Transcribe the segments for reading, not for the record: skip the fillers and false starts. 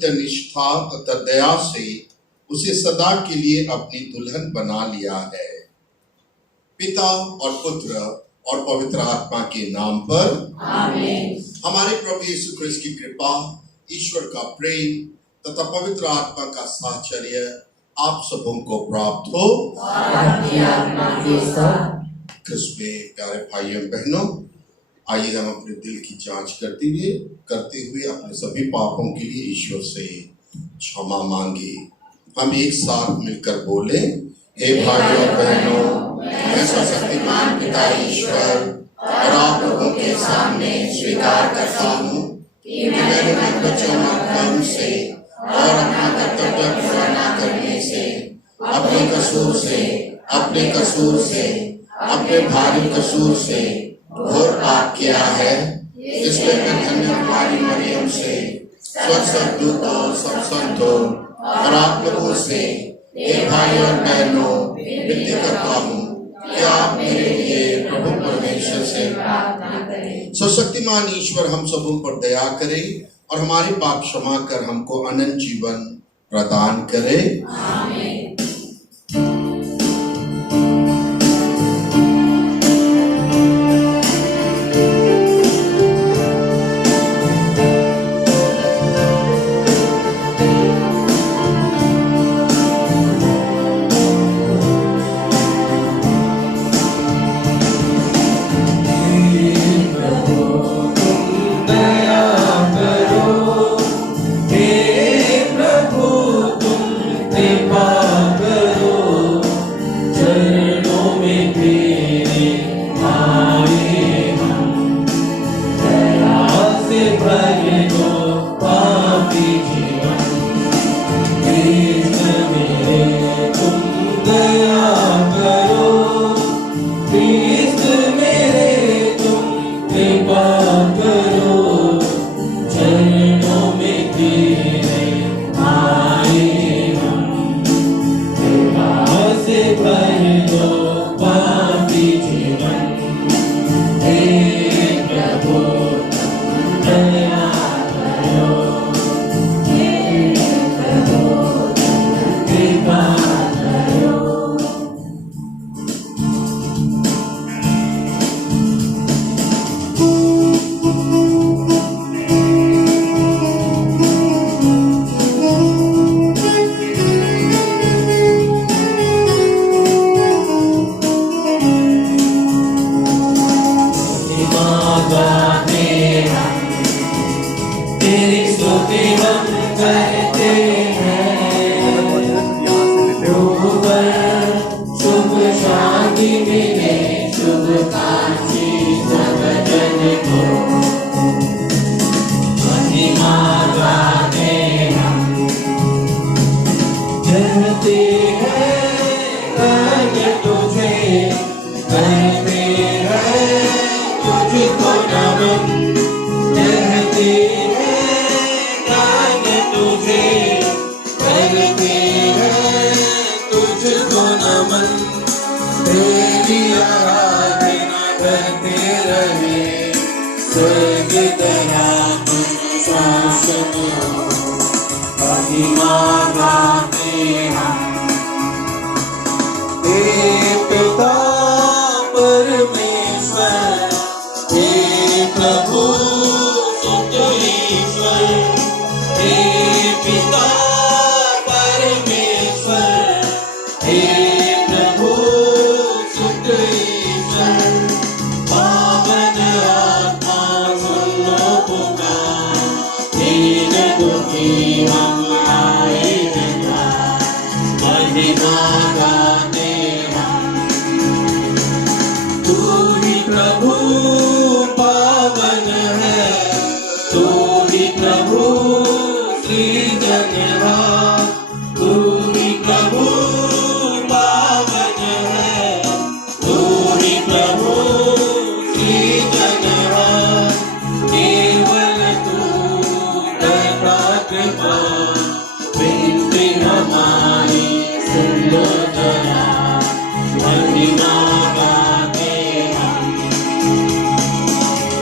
सत्यनिष्ठा तथा दया से उसे सदा के लिए अपनी दुल्हन बना लिया है। पिता और पुत्र और पवित्र आत्मा के नाम पर आमीन। हमारे प्रभु यीशु ख्रिस्त की कृपा, ईश्वर का प्रेम तथा पवित्र आत्मा का साहचर्य आप सबों को प्राप्त हो। और आपकी आत्मा के साथ। ख्रिस्त में प्यारे भाइयों बहनों, आइए हम अपने दिल की जांच करते हुए अपने सभी पापों के लिए ईश्वर से क्षमा मांगे। हम एक साथ मिलकर बोले, हे भाइयों और बहनों, मैं सर्वशक्तिमान पिता ईश्वर और आप लोगों के सामने स्वीकार करता हूँ कि मैंने अपने बच्चों और कर्म से और अपना कर्तव्य पूरा न करने से अपने कसूर से अपने भारी कसूर से घोर पाप किया है। इसलिए मैं धन्य कुमारी मरियम से, स्वर्गदूतों, सब संतों और आप लोगों से, हे भाई और बहनों, विनती करता हूँ कि आप मेरे लिए प्रभु परमेश्वर से प्रार्थना करें। सर्वशक्तिमान ईश्वर हम सबों पर दया करे और हमारे पाप क्षमा कर हमको अनंत जीवन प्रदान करे। आमीन।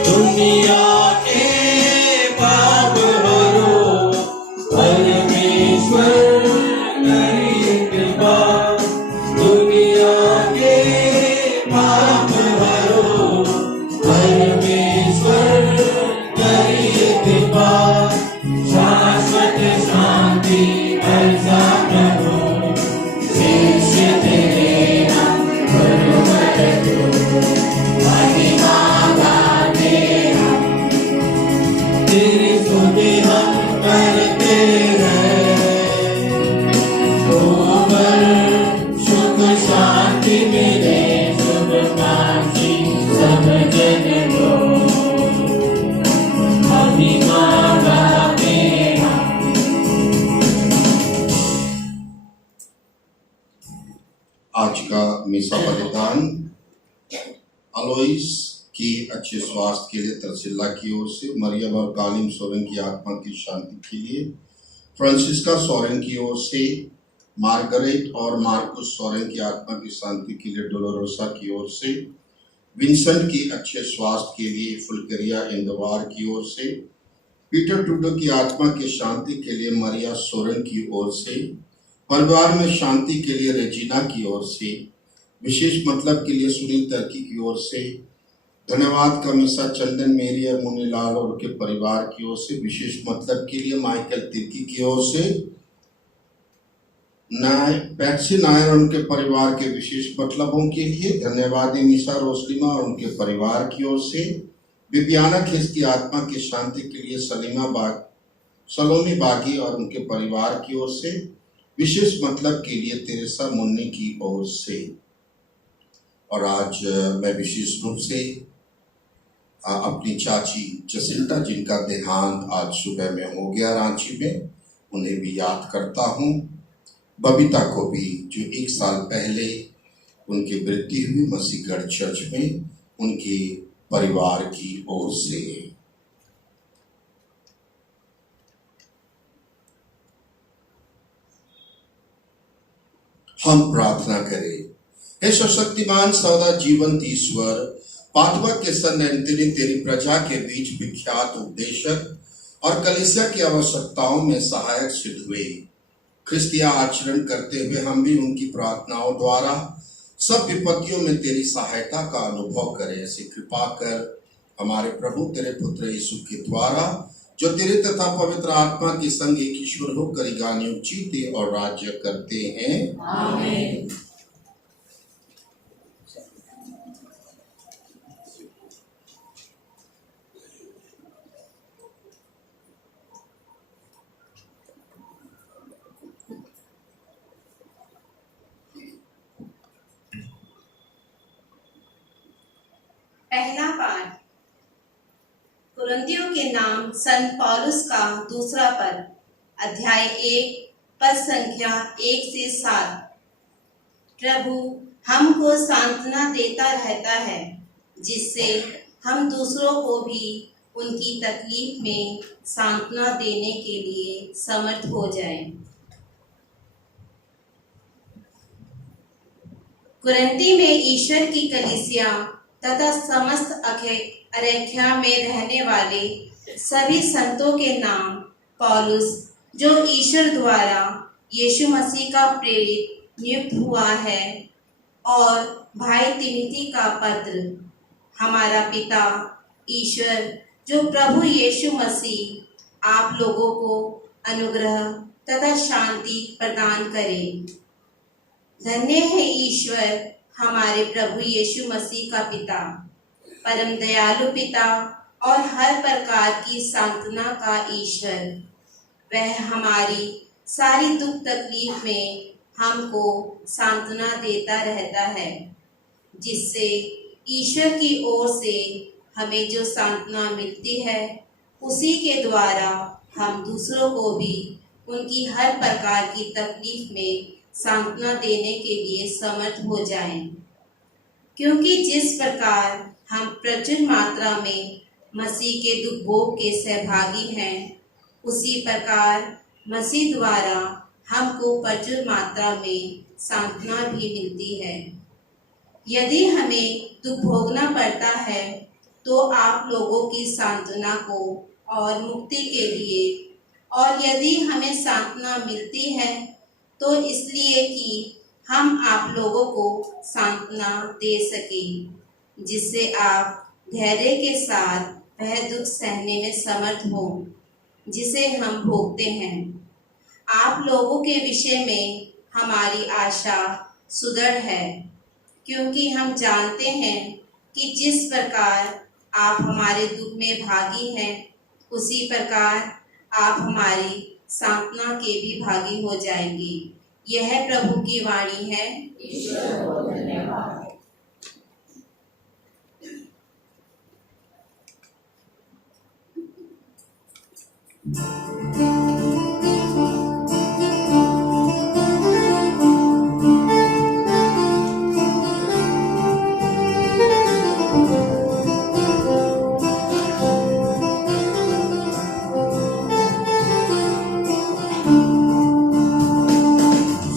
दुनिया के पाप हरो अर्जा प्रभु शिष्य तेरे हम गुरुवर तू महिमा गाते हम तेरी स्तुति हम करते हैं ऊपर सुख शांति मिले शुभ कांति सब जन को महिमा गाते हम। आज का मिसा बलिदान अलोइस की अच्छे स्वास्थ्य के लिए, तरसिल्ला की ओर से, मरियम और कालिम सोरेन की आत्मा की शांति के लिए, फ्रांसिस्का सोरेन की ओर से, मार्गरेट और मार्कुस सोरेन की आत्मा की शांति के लिए डोलोरोसा की ओर से, विंसेंट की अच्छे स्वास्थ्य के लिए फुलकरिया इंदवार की ओर से, पीटर टूडो की आत्मा की शांति के लिए मरिया सोरेन की ओर से, परिवार में शांति के लिए रेजिना की ओर से, विशेष मतलब के लिए सुनील तर्की की ओर से, धन्यवाद का मिसा चंदन मेरी और मुनीलाल और उनके परिवार की ओर से, विशेष मतलब के लिए माइकल तिर्की की ओर से, पैट्सी नायर और उनके परिवार के विशेष मतलबों के लिए, धन्यवादी मिसा रोसलिमा और उनके परिवार की ओर से, बिबियाना खिस की आत्मा की शांति के लिए सलोमी बागी और उनके परिवार की ओर से, विशेष मतलब के लिए तेरेसा मुन्नी की ओर से। और आज मैं विशेष रूप से अपनी चाची जसिंटा, जिनका देहांत आज सुबह में हो गया रांची में, उन्हें भी याद करता हूँ। बबीता को भी, जो 1 साल पहले उनकी मृत्यु हुई मसीहगढ़ चर्च में, उनके परिवार की ओर से। हम प्रार्थना करें। हे सशक्तिमान सदा जीवंत ईश्वर, पादवा के सन एंथनी तेरी प्रजा के बीच विख्यात उपदेशक और कलीसिया की आवश्यकताओं में सहायक सिद्ध हुए। ख्रिस्तीय आचरण करते हुए हम भी उनकी प्रार्थनाओं द्वारा सब विपत्तियों में तेरी सहायता का अनुभव करें। ऐसी कृपा कर हमारे प्रभु तेरे पुत्र यीशु के द्वारा, जो तेरे तथा पवित्र आत्मा के संग एक ईश्वर होकर गानियों जीते और राज्य करते हैं। आमीन। पहला पाठ कुरिन्थियों के नाम संत पौलुस का दूसरा पद, अध्याय 1, पद संख्या 1 से 7। प्रभु हमको सांत्वना देता रहता है, जिससे हम दूसरों को भी उनकी तकलीफ में सांत्वना देने के लिए समर्थ हो जाएं। कुरिन्थी में ईश्वर की कलीसिया तथा समस्त अरेख्या में रहने वाले सभी संतों के नाम पौलुस, जो ईश्वर द्वारा यीशु मसीह का प्रेरित नियुक्त हुआ है, और भाई तिमिथी का पत्र, हमारा पिता ईश्वर, जो प्रभु यीशु मसीह आप लोगों को अनुग्रह तथा शांति प्रदान करे। धन्य है ईश्वर हमारे प्रभु यीशु मसीह का पिता, परम दयालु पिता और हर प्रकार की सांत्वना का ईश्वर। वह हमारी सारी दुख तकलीफ में हमको सांत्वना देता रहता है, जिससे ईश्वर की ओर से हमें जो सांत्वना मिलती है, उसी के द्वारा हम दूसरों को भी उनकी हर प्रकार की तकलीफ में सांत्वना देने के लिए समर्थ हो जाएं। क्योंकि जिस प्रकार हम प्रचुर मात्रा में मसीह के दुख भोग के सहभागी हैं, उसी प्रकार मसीह द्वारा हमको प्रचुर मात्रा में सांत्वना भी मिलती है। यदि हमें दुख भोगना पड़ता है, तो आप लोगों की सांत्वना को और मुक्ति के लिए, और यदि हमें सांत्वना मिलती है तो इसलिए कि हम आप लोगों को सांत्वना दे सकें, जिससे आप धैर्य के साथ वह दुख सहने में समर्थ हों जिसे हम भोगते हैं। आप लोगों के विषय में हमारी आशा सुदृढ़ है, क्योंकि हम जानते हैं कि जिस प्रकार आप हमारे दुख में भागी हैं, उसी प्रकार आप हमारी सांत्वना के भी भागी हो जाएंगी। यह प्रभु की वाणी है। ईश्वर को धन्यवाद।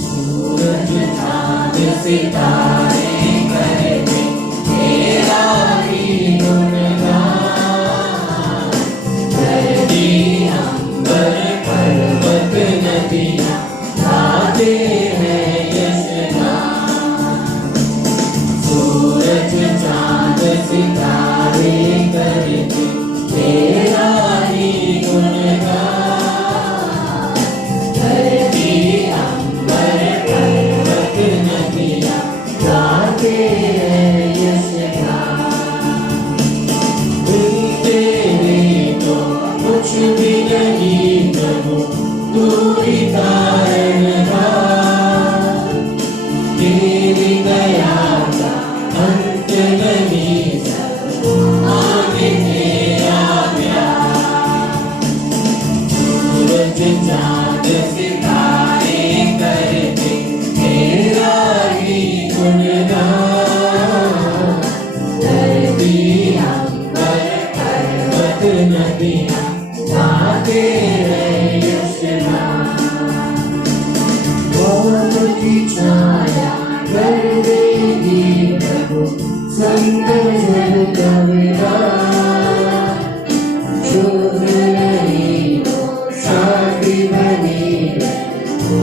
सूरज चांद सितारे करते तेरा ही गुणगान, धरती अंबर पर्वत नदियाँ गाते हैं यश गान। सूरज चांद सितारे करते तेरा ही गुणगान, धरती अंबर पर्वत नदियाँ गाते हैं यश गान। बिन तेरे तो कुछ भी नहीं प्रभु, तू ही कारणगार। तेरी दया का अंत नहीं, सब आगे तेरा प्यार। सूरज चांद सितारे करते तेरा ही गुणगान, धरती अंबर पर्वत नदियाँ गाते हैं यश गान। मौत की छाया कर देगी प्रभु, संग जन कविरान। शुभ नहीं हो शादी बनी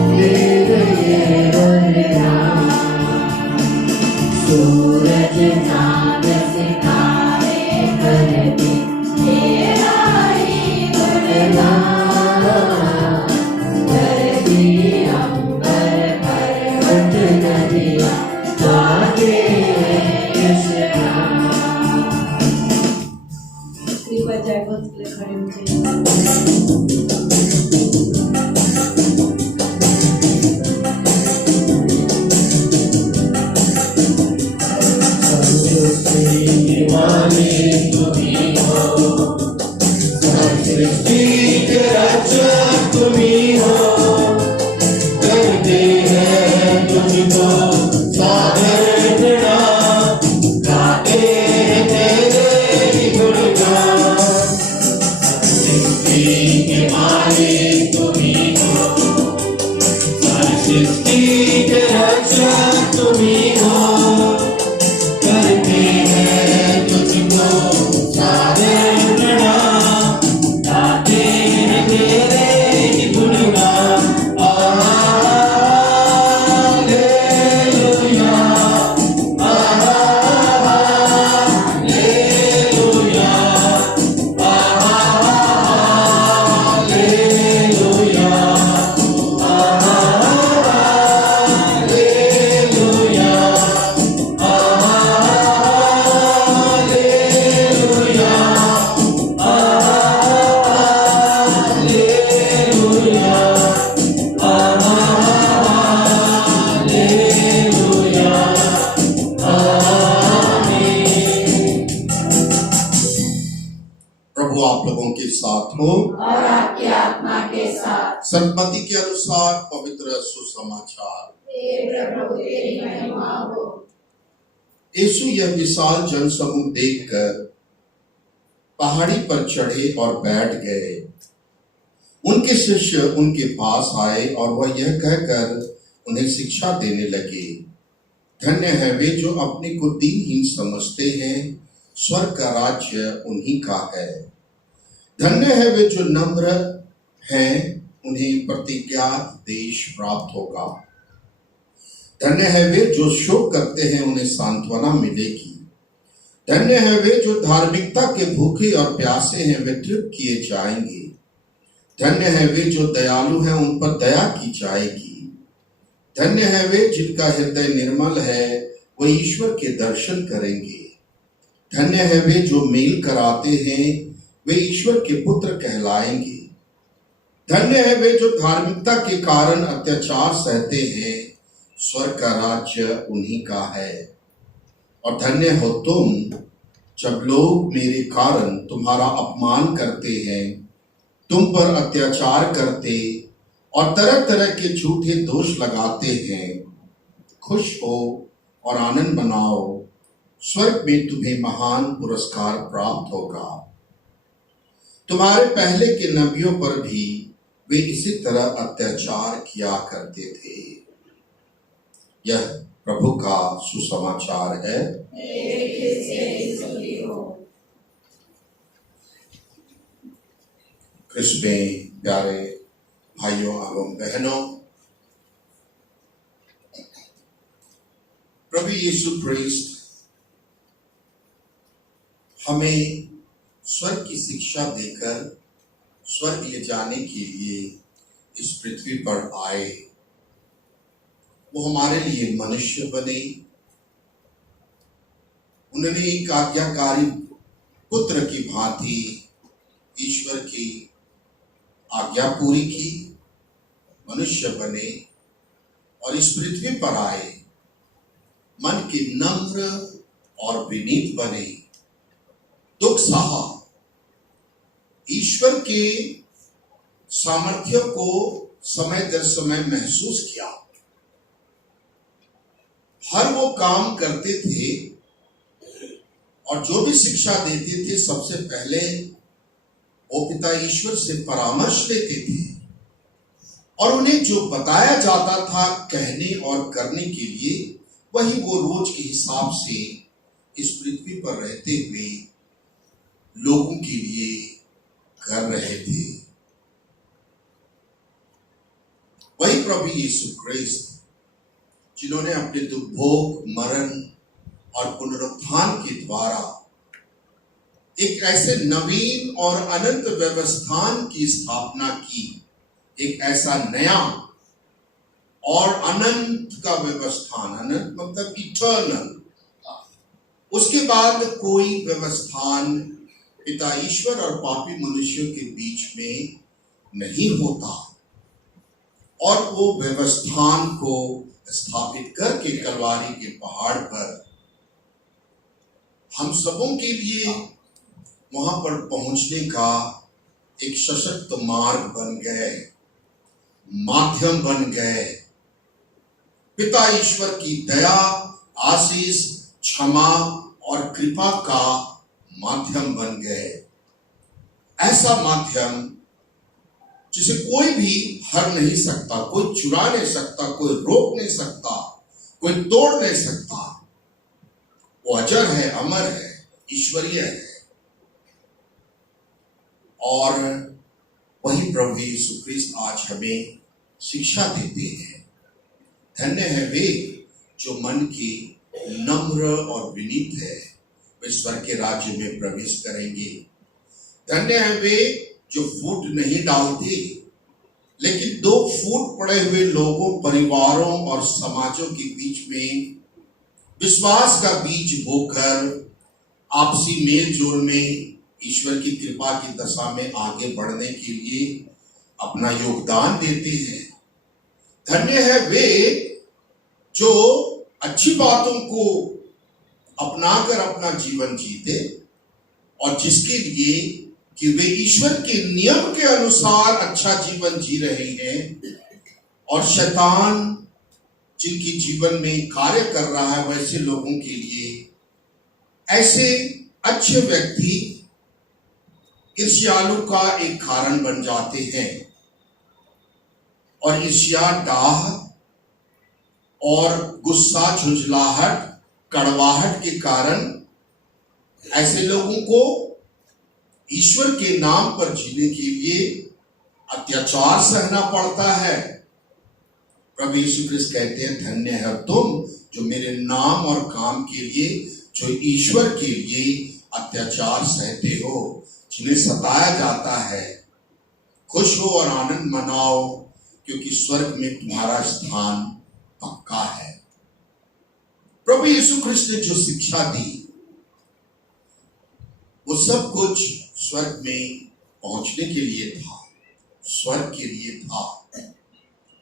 मेरे ये वरदान। सूरज चांद सितारे करते तेरा ही गुणगान, धरती अंबर पर्वत नदियाँ गाते हैं यश गान। कृपया जयवंत के लिए खड़े हो जाइए। सृष्टि वाले तुम्ही हो, सृष्टि के रक्षक तुम्ही हो। करते हैं तुझको सादर प्रणाम, गाते हैं तेरे ही गुणगान। सृष्टि के मालिक तुम्ही हो, सृष्टि के रक्षक तुम्ही हो। करते हैं तुझको सादर प्रणाम, गाते हैं तेरे ही गुणगान। हालेलुया, हालेलुया, हालेलुया, हालेलुया, प्रभु आप लोगों के साथ हो और आपकी आत्मा के साथ। सन्मति के अनुसार पवित्र सुसमाचार। हे प्रभु तेरी महिमा हो। यीशु यह विशाल जनसमूह देखकर पहाड़ी पर चढ़े और बैठ गए। उनके शिष्य उनके पास आए और वह यह कहकर उन्हें शिक्षा देने लगे, धन्य है वे जो अपने को दीनहीन समझते हैं, स्वर्ग का राज्य उन्हीं का है। धन्य है वे जो नम्र हैं, उन्हें प्रतिज्ञात देश प्राप्त होगा। धन्य है वे जो शोक करते हैं, उन्हें सांत्वना मिलेगी। धन्य है वे जो धार्मिकता के भूखे और प्यासे हैं, वे तृप्त किए जाएंगे। धन्य है वे जो दयालु हैं, उन पर दया की जाएगी। धन्य है वे जिनका हृदय निर्मल है, वो ईश्वर के दर्शन करेंगे। धन्य है वे जो मेल कराते हैं, वे ईश्वर के पुत्र कहलाएंगे। धन्य है वे जो धार्मिकता के कारण अत्याचार सहते हैं, स्वर्ग का राज्य उन्हीं का है। और धन्य हो तुम जब लोग मेरे कारण तुम्हारा अपमान करते हैं, तुम पर अत्याचार करते और तरह तरह के झूठे दोष लगाते हैं। खुश हो और आनंद मनाओ, स्वर्ग में तुम्हें महान पुरस्कार प्राप्त होगा। तुम्हारे पहले के नबियों पर भी वे इसी तरह अत्याचार किया करते थे। यह प्रभु का सुसमाचार है। क्रिस्त में प्यारे भाइयों एवं बहनों, प्रभु यीशु क्रिस्त हमें स्वर्ग की शिक्षा देकर स्वर्ग ले जाने के लिए इस पृथ्वी पर आए। वो हमारे लिए मनुष्य बने। उन्होंने एक आज्ञाकारी पुत्र की भांति ईश्वर की आज्ञा पूरी की, मनुष्य बने और इस पृथ्वी पर आए। मन के नम्र और विनीत बने, दुख सहा, ईश्वर के सामर्थ्य को समय दर समय महसूस किया। हर वो काम करते थे और जो भी शिक्षा देते थे, सबसे पहले वो पिता ईश्वर से परामर्श लेते थे और उन्हें जो बताया जाता था कहने और करने के लिए, वही वो रोज के हिसाब से इस पृथ्वी पर रहते हुए लोगों के लिए कर रहे थे। वही प्रभु यीशु क्रिस्त जिन्होंने अपने दुर्भोग, मरण और पुनरुत्थान के द्वारा एक ऐसे नवीन और अनंत व्यवस्थान की स्थापना की, एक ऐसा नया और अनंत का व्यवस्थान। अनंत मतलब इटर्नल। उसके बाद कोई व्यवस्थान पिता ईश्वर और पापी मनुष्यों के बीच में नहीं होता। और वो व्यवस्थान को स्थापित करके कलवारी के पहाड़ पर हम सबों के लिए वहां पर पहुंचने का एक सशक्त मार्ग बन गए, माध्यम बन गए। पिता ईश्वर की दया, आशीष, क्षमा और कृपा का माध्यम बन गए। ऐसा माध्यम जिसे कोई भी हर नहीं सकता, कोई चुरा नहीं सकता, कोई रोक नहीं सकता, कोई तोड़ नहीं सकता। वो अजर है, अमर है, ईश्वरीय है। और वही प्रभु यीशु क्रिस्त आज हमें शिक्षा देते हैं। धन्य है वे जो मन के नम्र और विनीत है, वे स्वर्ग के राज्य में प्रवेश करेंगे। धन्य है वे जो फूट नहीं डालते, लेकिन दो फूट पड़े हुए लोगों, परिवारों और समाजों के बीच में विश्वास का बीज बोकर आपसी मेल जोल में ईश्वर की कृपा की दशा में आगे बढ़ने के लिए अपना योगदान देते हैं। धन्य है वे जो अच्छी बातों को अपनाकर अपना जीवन जीते और जिसके लिए कि वे ईश्वर के नियम के अनुसार अच्छा जीवन जी रहे हैं और शैतान जिनकी जीवन में कार्य कर रहा है, वैसे लोगों के लिए ऐसे अच्छे व्यक्ति ईर्ष्यालु का एक कारण बन जाते हैं। और ईर्ष्या, डाह और गुस्सा, झुंझलाहट, कड़वाहट के कारण ऐसे लोगों को ईश्वर के नाम पर जीने के लिए अत्याचार सहना पड़ता है। प्रभु यीशु क्रिस्त कहते हैं, धन्य है तुम जो मेरे नाम और काम के लिए, जो ईश्वर के लिए अत्याचार सहते हो, जिन्हें सताया जाता है, खुश हो और आनंद मनाओ, क्योंकि स्वर्ग में तुम्हारा स्थान पक्का है। प्रभु यीशु ख्रिस्त ने जो शिक्षा दी वो सब कुछ स्वर्ग में पहुंचने के लिए था, स्वर्ग के लिए था।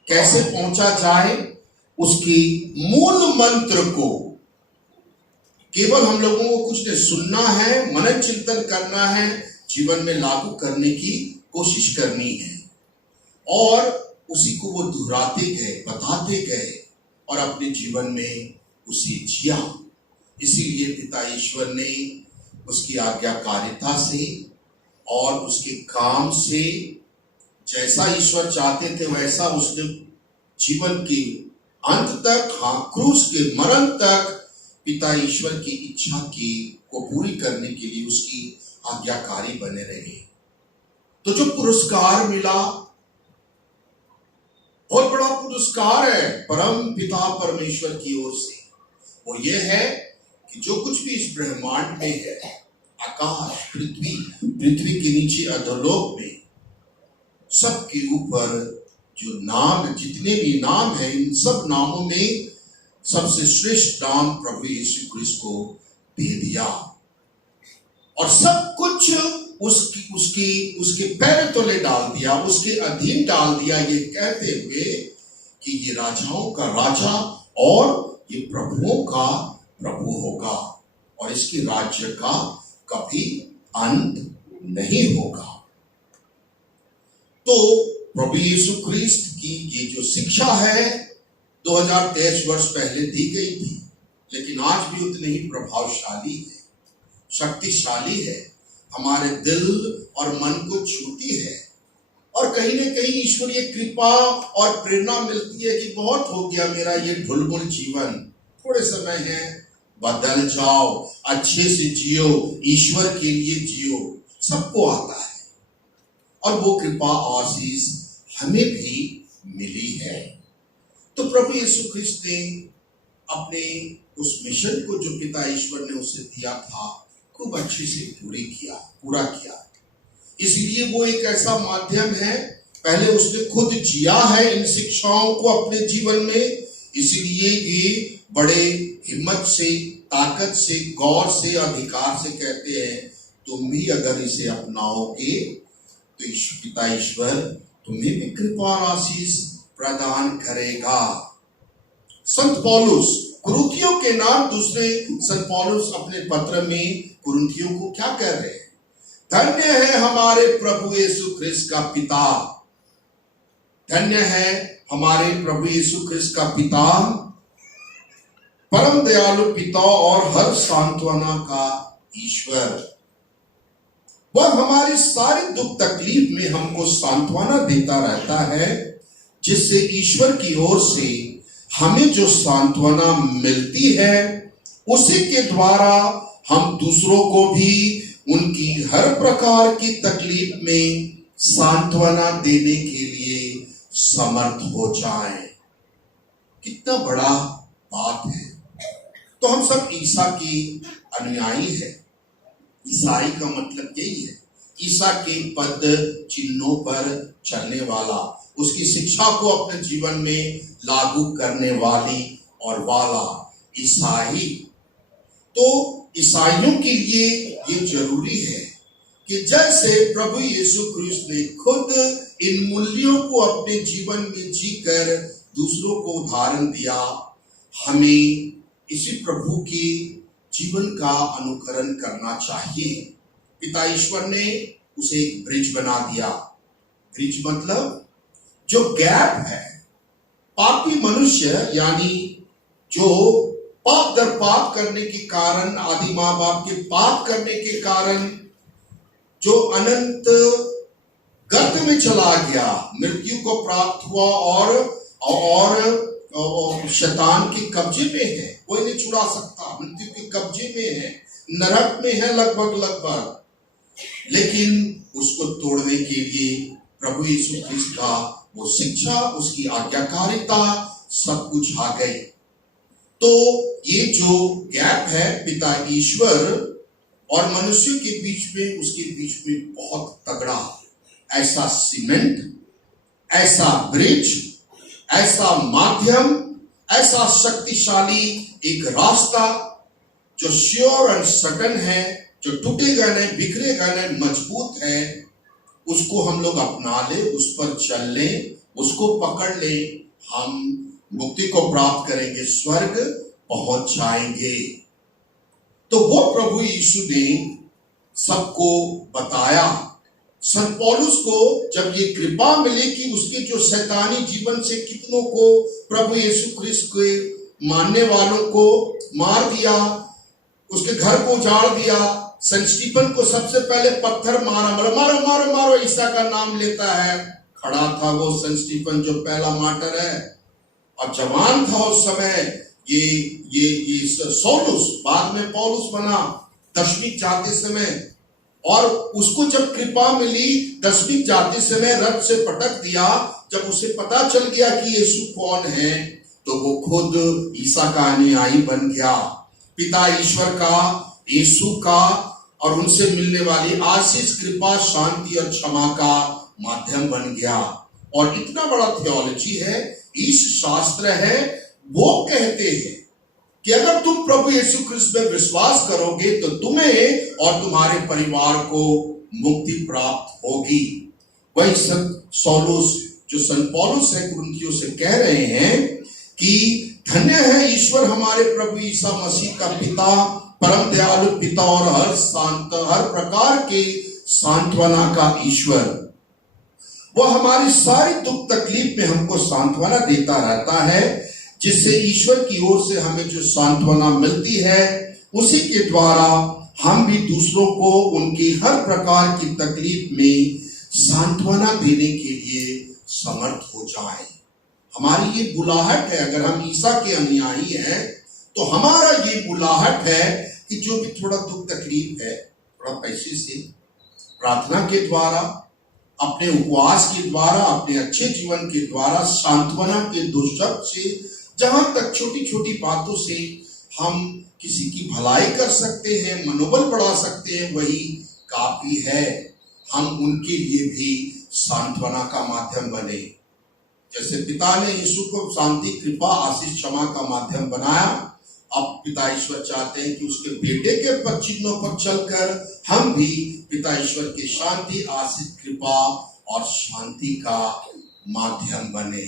कैसे पहुंचा जाए, उसकी मूल मंत्र को केवल हम लोगों को कुछ नहीं सुनना है, मनन चिंतन करना है, जीवन में लागू करने की कोशिश करनी है, और उसी को वो दोहराते गए, बताते गए और अपने जीवन में उसे जिया। इसीलिए पिता ईश्वर ने उसकी आज्ञाकारिता से और उसके काम से, जैसा ईश्वर चाहते थे वैसा उसने जीवन के अंत तक, हाँ क्रूस के मरण तक पिता ईश्वर की इच्छा की को पूरी करने के लिए उसकी आज्ञाकारी बने रहे। तो जो पुरस्कार मिला, बहुत बड़ा पुरस्कार है परम पिता परमेश्वर की ओर से, वो ये है कि जो कुछ भी इस ब्रह्मांड में है, आकाश, पृथ्वी के नीचे अधोलोक में, सबके ऊपर जो नाम, जितने भी नाम है, इन सब नामों में सबसे श्रेष्ठ नाम प्रभु यीशु ख्रिस्त को दे दिया, और सब कुछ उसके पैर तले डाल दिया, उसके अधीन डाल दिया, ये कहते हुए कि ये राजाओं का राजा और ये प्रभुओं का प्रभु होगा, और इसके राज्य का कभी अंत नहीं होगा। तो प्रभु यीशु ख्रिस्त की ये जो शिक्षा है 2023 वर्ष पहले दी गई थी, लेकिन आज भी उतनी ही प्रभावशाली है, शक्तिशाली है, हमारे दिल और मन को छूती है, और कहीं न कहीं ईश्वरीय कृपा और प्रेरणा मिलती है कि बहुत हो गया मेरा ये ढुलमुल जीवन, थोड़े समय है, बदल जाओ, अच्छे से जियो, ईश्वर के लिए जियो। सबको आता है, और वो कृपा आशीष हमें भी मिली है। तो प्रभु यीशु ख्रिस्त ने अपने उस मिशन को जो पिता ईश्वर ने उसे दिया था, खूब अच्छे से पूरा किया। इसलिए वो एक ऐसा माध्यम है, पहले उसने खुद जिया है इन शिक्षाओं को अपने जीवन में, इसलिए ये बड़े हिम्मत से, ताकत से, गौर से, अधिकार से कहते हैं, तुम भी अगर इसे अपनाओगे तो पिता ईश्वर तुम्हें भी कृपा और आशीष प्रदान करेगा। संत पौलुस कुरिन्थियों के नाम दूसरे संत पौलुस अपने पत्र में कुरिन्थियों को क्या कह रहे हैं? धन्य है हमारे प्रभु यीशु ख्रिस्त का पिता, धन्य है हमारे प्रभु यीशु ख्रिस्त का पिता, परम दयालु पिता और हर सांत्वना का ईश्वर। वह हमारी सारी दुख तकलीफ में हमको सांत्वना देता रहता है, जिससे ईश्वर की ओर से हमें जो सांत्वना मिलती है, उसी के द्वारा हम दूसरों को भी उनकी हर प्रकार की तकलीफ में सांत्वना देने के लिए समर्थ हो जाएं। कितना बड़ा बात है। तो हम सब ईसा के अनुयायी हैं। ईसाई का मतलब यही है, ईसा के पद चिन्हों पर चलने वाला, उसकी शिक्षा को अपने जीवन में लागू करने वाली और वाला ईसाई। तो ईसाइयों के लिए ये जरूरी है कि जैसे प्रभु यीशु ख्रिस्त ने खुद इन मूल्यों को अपने जीवन में जीकर दूसरों को उदाहरण दिया, हमें इसी प्रभु के जीवन का अनुकरण करना चाहिए। पिता ईश्वर ने उसे एक ब्रिज बना दिया। ब्रिज मतलब जो गैप है, पापी मनुष्य यानी जो पाप दर पाप करने के कारण, आदि माँ बाप के पाप करने के कारण जो अनंत गर्त में चला गया, मृत्यु को प्राप्त हुआ और शैतान के कब्जे में है, कोई नहीं छुड़ा सकता, मृत्यु के कब्जे में है, नरक में है लगभग। लेकिन उसको तोड़ने के लिए प्रभु यीशु ख्रिस्त का वो शिक्षा, उसकी आज्ञाकारिता सब कुछ आ गई। तो ये जो गैप है पिता ईश्वर और मनुष्य के बीच में, उसके बीच में बहुत तगड़ा ऐसा सीमेंट, ऐसा ब्रिज, ऐसा माध्यम, ऐसा शक्तिशाली एक रास्ता जो श्योर एंड सर्टन है, जो टूटेगा नहीं, बिखरेगा नहीं, मजबूत है, उसको हम लोग अपना ले, उस पर चल ले, उसको पकड़ ले, हम मुक्ति को प्राप्त करेंगे, स्वर्ग पहुंच जाएंगे। तो वो प्रभु यीशु ने सबको बताया। संत पौलुस को जब ये कृपा मिली कि उसके जो शैतानी जीवन से कितनों को प्रभु यीशु क्रिस्त के मानने वालों को मार दिया, उसके घर को उजाड़ दिया, संत स्टीफन को सबसे पहले पत्थर मारा, मारो मारो मारो, ईसा का नाम लेता है। खड़ा था वो संत स्टीफन जो पहला मार्टर है, और जवान था उस समय ये सौलुस, बाद में पौलुस बना दशमीक जाते समय, और उसको जब कृपा मिली दशमीक जाते समय रथ से पटक दिया। जब उसे पता चल गया कि यीशु कौन है, तो वो खुद ईसा का अनुयायी बन गया। पिता ईश्वर का, यीशु का और उनसे मिलने वाली आशीष, कृपा, शांति और क्षमा का माध्यम बन गया। और इतना बड़ा थियोलॉजी है, इस शास्त्र है, वो कहते हैं कि अगर तुम प्रभु यीशु क्रिस्त में विश्वास करोगे तो तुम्हें और तुम्हारे परिवार को मुक्ति प्राप्त होगी। वही संत सौलुस, जो संत पौलुस है, कुरिन्थियों से कह रहे हैं कि धन्य है ईश्वर हमारे प्रभु ईसा मसीह का पिता, परम दयालु पिता और हर प्रकार के सांत्वना का ईश्वर। वह हमारी सारी दुख तकलीफ में हमको सांत्वना देता रहता है, जिससे ईश्वर की ओर से हमें जो सांत्वना मिलती है, उसी के द्वारा हम भी दूसरों को उनकी हर प्रकार की तकलीफ में सांत्वना देने के लिए समर्थ हो जाएं। हमारी ये बुलाहट है, अगर हम ईसा के अनुयायी हैं तो हमारा ये बुलाहट है कि जो भी थोड़ा दुख तकलीफ है, थोड़ा पैसे से, प्रार्थना के द्वारा, अपने उपवास के द्वारा, अपने अच्छे जीवन के द्वारा, सांत्वना के दो शब्द से, जहां तक छोटी छोटी बातों से हम किसी की भलाई कर सकते हैं, मनोबल बढ़ा सकते हैं, वही काफी है। हम उनके लिए भी सांत्वना का माध्यम बने। जैसे पिता ने यीशु को शांति, कृपा, आशीष, क्षमा का माध्यम बनाया, अब पिता ईश्वर चाहते हैं कि उसके बेटे के चिन्हों पर चलकर हम भी पिता ईश्वर के शांति, आशीष, कृपा और शांति का माध्यम बने।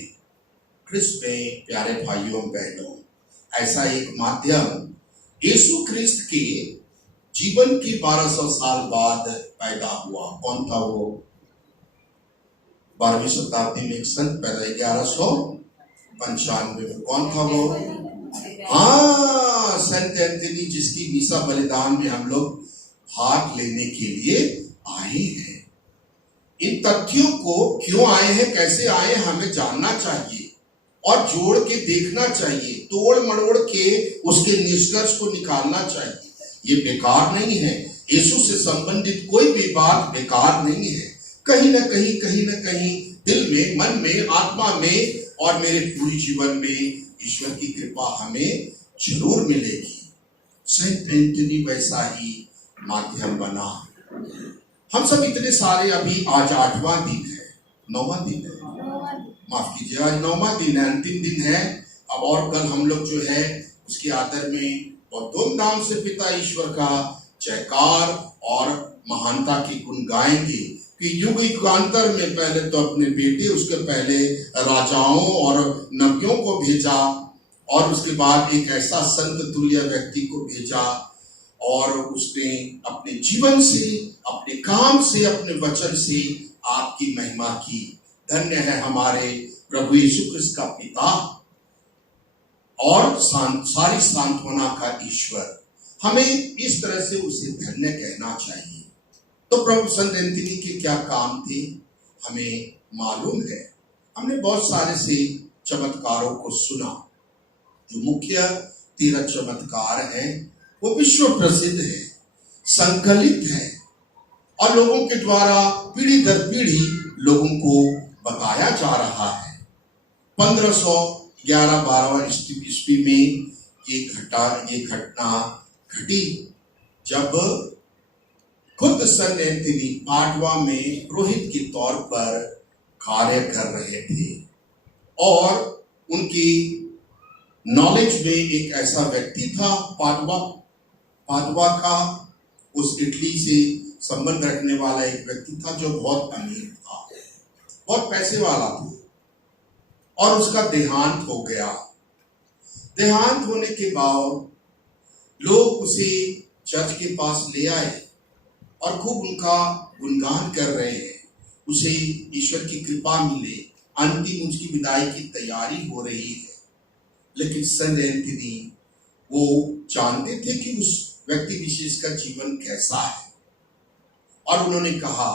क्रिस्त में प्यारे भाइयों बहनों, ऐसा एक माध्यम यीशु क्रिस्त के जीवन के 1200 साल बाद पैदा हुआ। कौन था वो? 12वीं शताब्दी में एक संत पैदा, 1195 में। कौन था वो? हाँ, संत एंथनी, जिसकी मीसा बलिदान में हम लोग भाग लेने के लिए आए हैं। इन तथ्यों को क्यों आए हैं, कैसे आए हैं, हमें जानना चाहिए और जोड़ के देखना चाहिए, तोड़ मड़ोड़ के उसके निष्कर्ष को निकालना चाहिए। ये बेकार नहीं है, यीशु से संबंधित कोई भी बात बेकार नहीं है। कहीं ना कहीं दिल में, मन में, आत्मा में और मेरे पूरे जीवन में ईश्वर की कृपा हमें जरूर मिलेगी। सेंट एंथनी वैसा ही माध्यम बना। हम सब इतने सारे, अभी आज 8वां दिन है, 9वां दिन है, माफ कीजिए, आज 9वां दिन है, अंतिम दिन है। अब और कल हम लोग जो है उसके आदर में और धूमधाम से पिता ईश्वर का जयकार और महानता की गुण गाएंगे कि युग युगांतर में पहले तो अपने बेटे, उसके पहले राजाओं और नबियों को भेजा, और उसके बाद एक ऐसा संत तुल्य व्यक्ति को भेजा, और उसने अपने जीवन से, अपने काम से, अपने वचन से आपकी महिमा की। धन्य है हमारे प्रभु यीशु क्रिस्त का पिता और सारी सांत्वना का ईश्वर। हमें इस तरह से उसे धन्य कहना चाहिए। तो प्रभु संत एंथनी के क्या काम थे हमें मालूम है। हमने बहुत सारे से चमत्कारों को सुना। जो मुख्य 13 चमत्कार हैं वो विश्व प्रसिद्ध है, संकलित है, और लोगों के द्वारा पीढ़ी दर पीढ़ी लोगों को बताया जा रहा है। 1511-12 ईस्वी में ये घटना घटी जब खुद संत एंथनी पाडवा में पुरोहित के तौर पर कार्य कर रहे थे और उनकी नॉलेज में एक ऐसा व्यक्ति था पाडवा का उस इटली से संबंध रखने वाला एक व्यक्ति था जो बहुत अमीर था, बहुत पैसे वाला था और उसका देहांत हो गया। देहांत होने के बाद लोग उसे चर्च के पास ले आए और खूब उनका गुणगान कर रहे हैं, उसे ईश्वर की कृपा मिले, अंतिम उसकी विदाई की तैयारी हो रही है। लेकिन संत एंथनी वो जानते थे कि उस व्यक्ति विशेष का जीवन कैसा है और उन्होंने कहा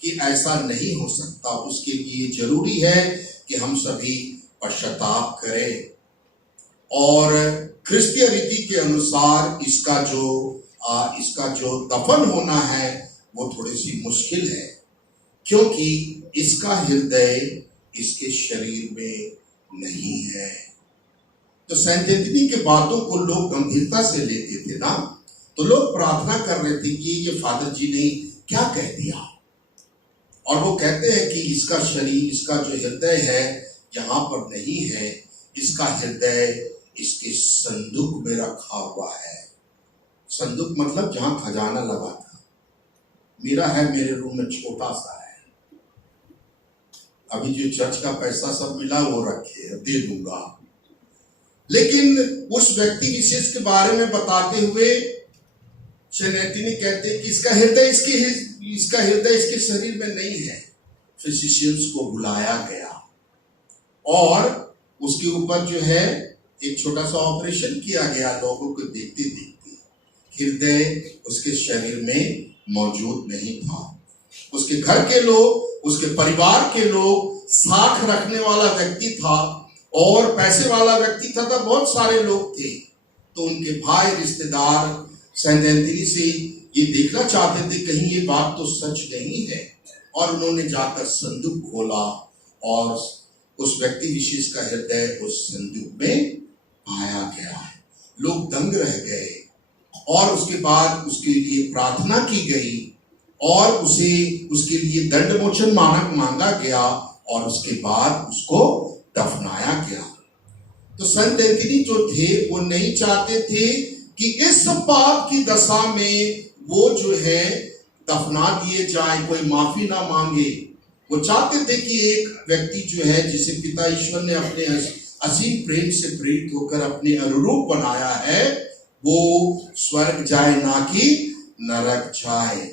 कि ऐसा नहीं हो सकता, उसके लिए जरूरी है कि हम सभी पश्चाताप करें और क्रिस्तीय रीति के अनुसार इसका जो दफन होना है वो थोड़ी सी मुश्किल है, क्योंकि इसका हृदय इसके शरीर में नहीं है। तो सेंट एंथनी के बातों को लोग गंभीरता से लेते थे ना, तो लोग प्रार्थना कर रहे थे कि ये फादर जी ने क्या कह दिया, और वो कहते हैं कि इसका शरीर, इसका जो हृदय है यहाँ पर नहीं है, इसका हृदय इसके संदूक में रखा हुआ है। संदूक मतलब जहां खजाना लगा था, मेरा है मेरे रूम में छोटा सा है, अभी जो चर्च का पैसा सब मिला वो रखे, दे दूंगा। लेकिन उस व्यक्ति विशेष के बारे में बताते हुए सेंट एंथनी कहते हैं कि इसका हृदय इसके शरीर में नहीं है। फिजिशियंस को बुलाया गया और उसके ऊपर जो है एक छोटा सा ऑपरेशन किया गया। लोगों को देखते देखते हृदय उसके शरीर में मौजूद नहीं था। उसके घर के लोग, उसके परिवार के लोग, साख रखने वाला व्यक्ति था और पैसे वाला व्यक्ति था, तो बहुत सारे लोग थे। तो उनके भाई रिश्तेदार सेंट एंथनी से ये देखना चाहते थे कहीं ये बात तो सच नहीं है, और उन्होंने जाकर संदूक खोला और उस व्यक्ति विशेष का हृदय उस संदूक में पाया गया। लोग दंग रह गए और उसके बाद उसके लिए प्रार्थना की गई और उसके लिए दंड मोचन मानक मांगा गया और उसके बाद उसको दफनाया गया। तो संत एंथनी जो थे वो नहीं चाहते थे कि इस पाप की दशा में वो जो है दफना दिए जाए, कोई माफी ना मांगे। वो चाहते थे कि एक व्यक्ति जो है जिसे पिता ईश्वर ने अपने असीम प्रेम से प्रेरित होकर अपने अनुरूप बनाया है, वो स्वर्ग जाए ना कि नरक जाए।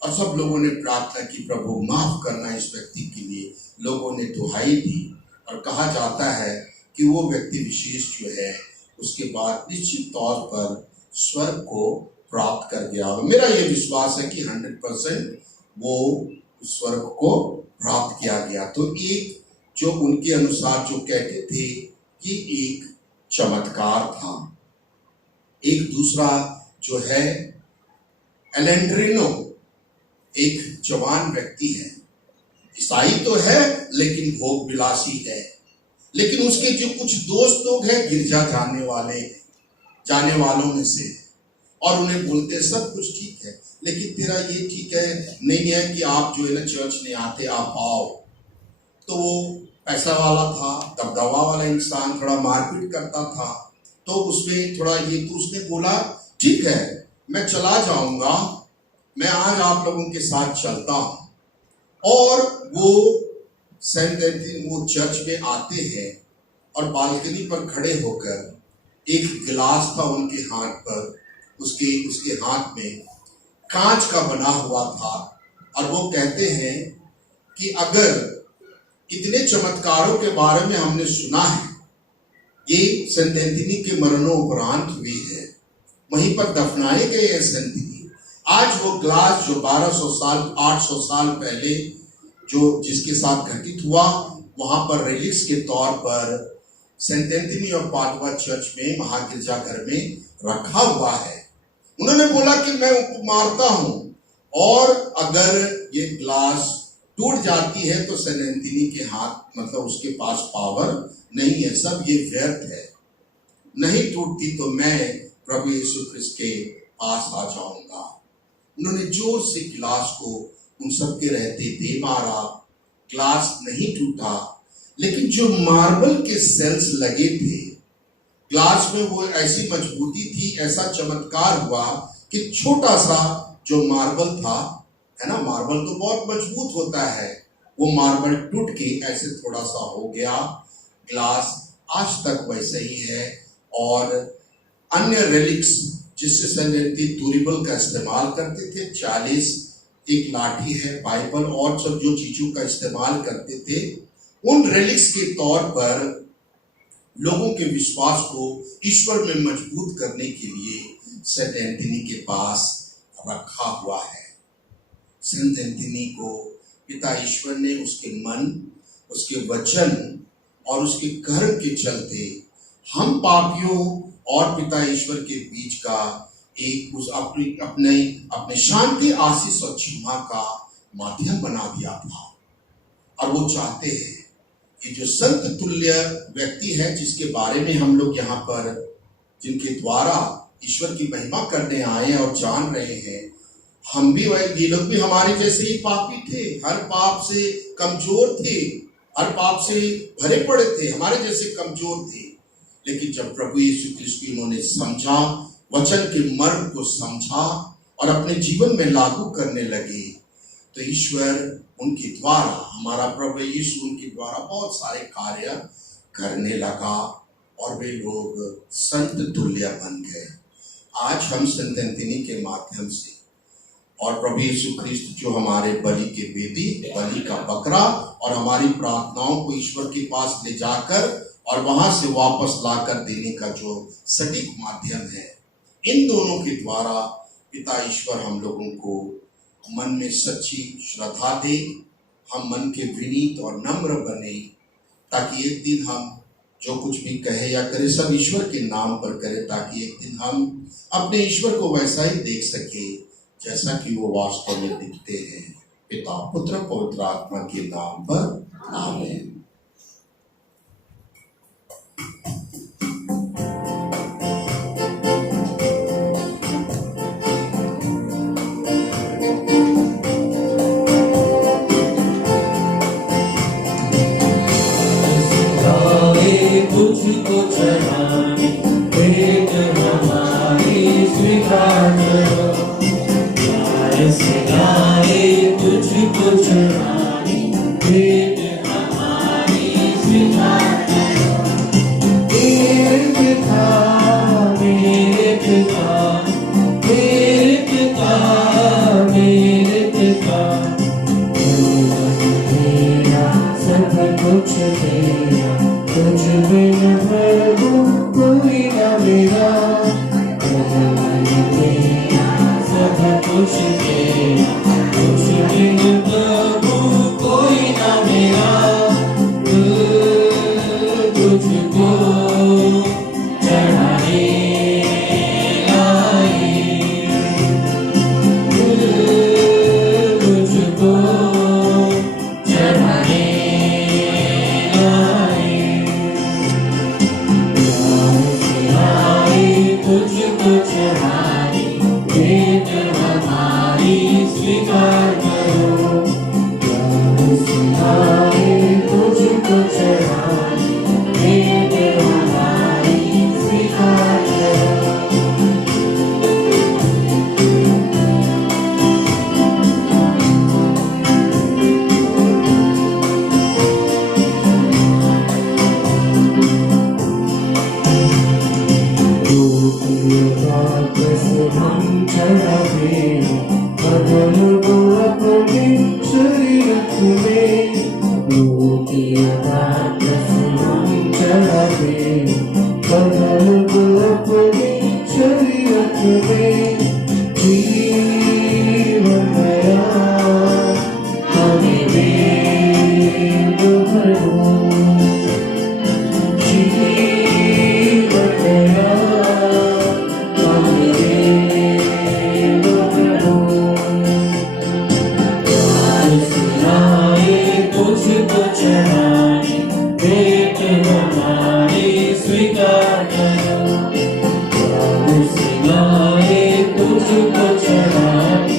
और सब लोगों ने प्रार्थना की, प्रभु माफ करना इस व्यक्ति के लिए। लोगों ने दुहाई दी और कहा जाता है कि वो व्यक्ति विशेष जो है उसके बाद निश्चित तौर पर स्वर्ग को प्राप्त कर गया। मेरा ये विश्वास है कि 100% वो स्वर्ग को प्राप्त किया गया। तो एक जो उनके अनुसार जो कहते थे कि एक चमत्कार था। एक दूसरा जो है एलेंड्रिनो, एक जवान व्यक्ति है, ईसाई तो है लेकिन भोग विलासी है। लेकिन उसके जो कुछ दोस्त लोग हैं गिरजा जाने वालों में से, और उन्हें बोलते सब कुछ ठीक है लेकिन तेरा ये ठीक है नहीं है कि आप जो है ना चर्च नहीं आते, आप आओ। तो वो पैसा वाला था, दबदबा वाला इंसान, थोड़ा मारपीट करता था, तो उसमें थोड़ा ये, तो उसने बोला ठीक है मैं चला जाऊंगा, मैं आज आप लोगों के साथ चलता हूं। और वो सेंट एंथनी वो चर्च में आते हैं और बालकनी पर खड़े होकर एक गिलास था उनके हाथ पर, उसके हाथ में कांच का बना हुआ था, और वो कहते हैं कि अगर इतने चमत्कारों के बारे में हमने सुना है, ये संत एंथनी के मरणोपरांत हुई है, वहीं पर दफनाए गए हैं संत एंथनी। आज वो ग्लास जो 1200 साल 800 साल पहले जो जिसके साथ घटित हुआ, वहां पर रिलिक्स के तौर पर सेंट एंथनी और पाडवा चर्च में महागिरजाघर में रखा हुआ है। उन्होंने बोला कि मैं मारता हूं और अगर ये ग्लास टूट जाती है तो सेंट एंथनी के हाथ, मतलब उसके पास पावर नहीं है, सब ये व्यर्थ है। नहीं टूटती तो मैं प्रभु यीशु क्रिस्ट के पास आ जाऊंगा। उन्होंने जोर से गिलास को उन सबके रहते दे मारा, गिलास नहीं टूटा, लेकिन जो मार्बल के सेल्स लगे थे ग्लास में वो ऐसी मजबूती थी, ऐसा चमत्कार हुआ कि छोटा सा जो मार्बल था, है ना, मार्बल तो बहुत मजबूत होता है, वो मार्बल टूट के ऐसे थोड़ा सा हो गया। ग्लास आज तक वैसे ही है। और अन्य रेलिक्स जिससे संजयती दूरिबल का इस्तेमाल करते थे, 40 एक लाठी है, बाइबल और सब जो चीजों का इस्तेमाल करते थे, उन रेलिक्स के तौर पर लोगों के विश्वास को ईश्वर में मजबूत करने के लिए सेंट एंथनी के पास रखा हुआ है। सेंट एंथनी को पिता ईश्वर ने उसके मन, उसके वचन और उसके कर्म के चलते हम पापियों और पिता ईश्वर के बीच का एक उस अपने शांति, आशीष और क्षमा का माध्यम बना दिया था। और वो चाहते हैं कि जो संत तुल्य व्यक्ति है जिसके बारे में हम लोग यहाँ पर, जिनके द्वारा ईश्वर की महिमा करने आए और जान रहे हैं, हम भी ये लोग भी हमारे जैसे ही पापी थे, हर पाप से कमजोर थे, हर पाप से भरे पड़े थे, हमारे जैसे कमजोर थे। लेकिन जब प्रभु यीशु क्रिस्त की उन्होंने समझा, वचन के मर्म को समझा और अपने जीवन में लागू करने लगे, तो ईश्वर उनके द्वारा, हमारा प्रभु यीशु उनके द्वारा बहुत सारे कार्य करने लगा और वे लोग संत तुल्य बन गए। आज हम संत एंथनी के माध्यम से और प्रभु यीशु क्रिस्त जो हमारे बलि के वेदी, बलि का बकरा और हमारी प्रार्थनाओं को ईश्वर के पास ले जाकर और वहां से वापस लाकर देने का जो सटीक माध्यम है, इन दोनों के द्वारा पिता ईश्वर हम लोगों को मन में सच्ची श्रद्धा दे, हम मन के विनीत और नम्र बने, ताकि एक दिन हम जो कुछ भी कहे या करे सब ईश्वर के नाम पर करे, ताकि एक दिन हम अपने ईश्वर को वैसा ही देख सके जैसा कि वो वास्तव में दिखते हैं। पिता, पुत्र, पवित्र आत्मा के नाम पर आमीन। तुझको चढ़ाने भेंट हमारी स्वीकार करो, गाए से गाए तुझको चढ़ाने भेंट हमारी स्वीकार करो। मेरे पिता, मेरे पिता, मेरे पिता, मेरे पिता, तेरा सब कुछ तेरा, तुझ बिन प्रभु कोई न मेरा, तेरा सब कुछ तेरा, तुझ बिन प्रभु कोई न मेरा। तुझको चढ़ाने लाए, तुझको चढ़ाने तुझको चढ़ाने भेंट हमारी स्वीकार करो, तुझको चढ़ाने भेंट हमारी स्वीकार करो। हम चढ़ावे बदल को अपने शरीरत में, हम चढ़ावे बदल को अपने शरीरत में। जीवन नया हमें वेद भरो, जीवन नया तुझको चढ़ाने भेंट हमारी स्वीकार करो, तुझको चढ़ाने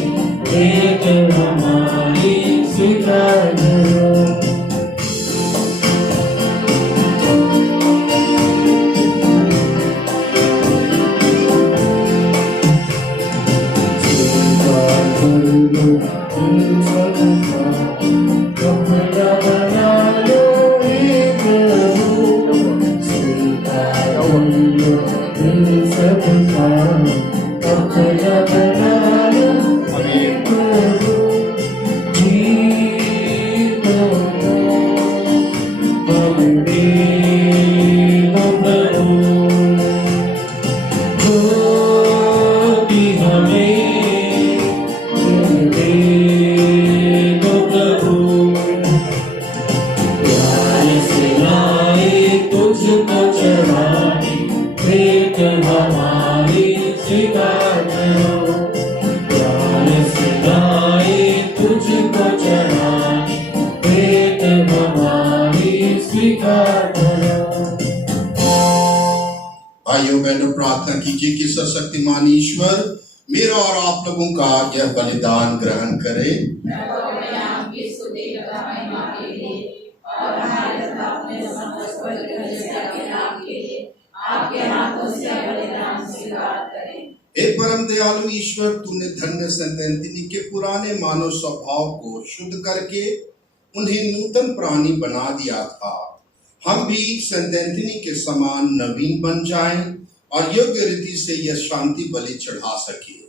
भाइयों बहनों, प्रार्थना कीजिए कि सर्वशक्तिमान ईश्वर मेरा और आप लोगों का यह बलिदान ग्रहण करे। हे परम दयालु ईश्वर, तूने धन्य संत एंथनी के पुराने मानव स्वभाव को शुद्ध करके उन्हें नूतन प्राणी बना दिया था। हम भी संत एंथनी के समान नवीन बन जाएं और योग्य रीति से यह शांति बलि चढ़ा सके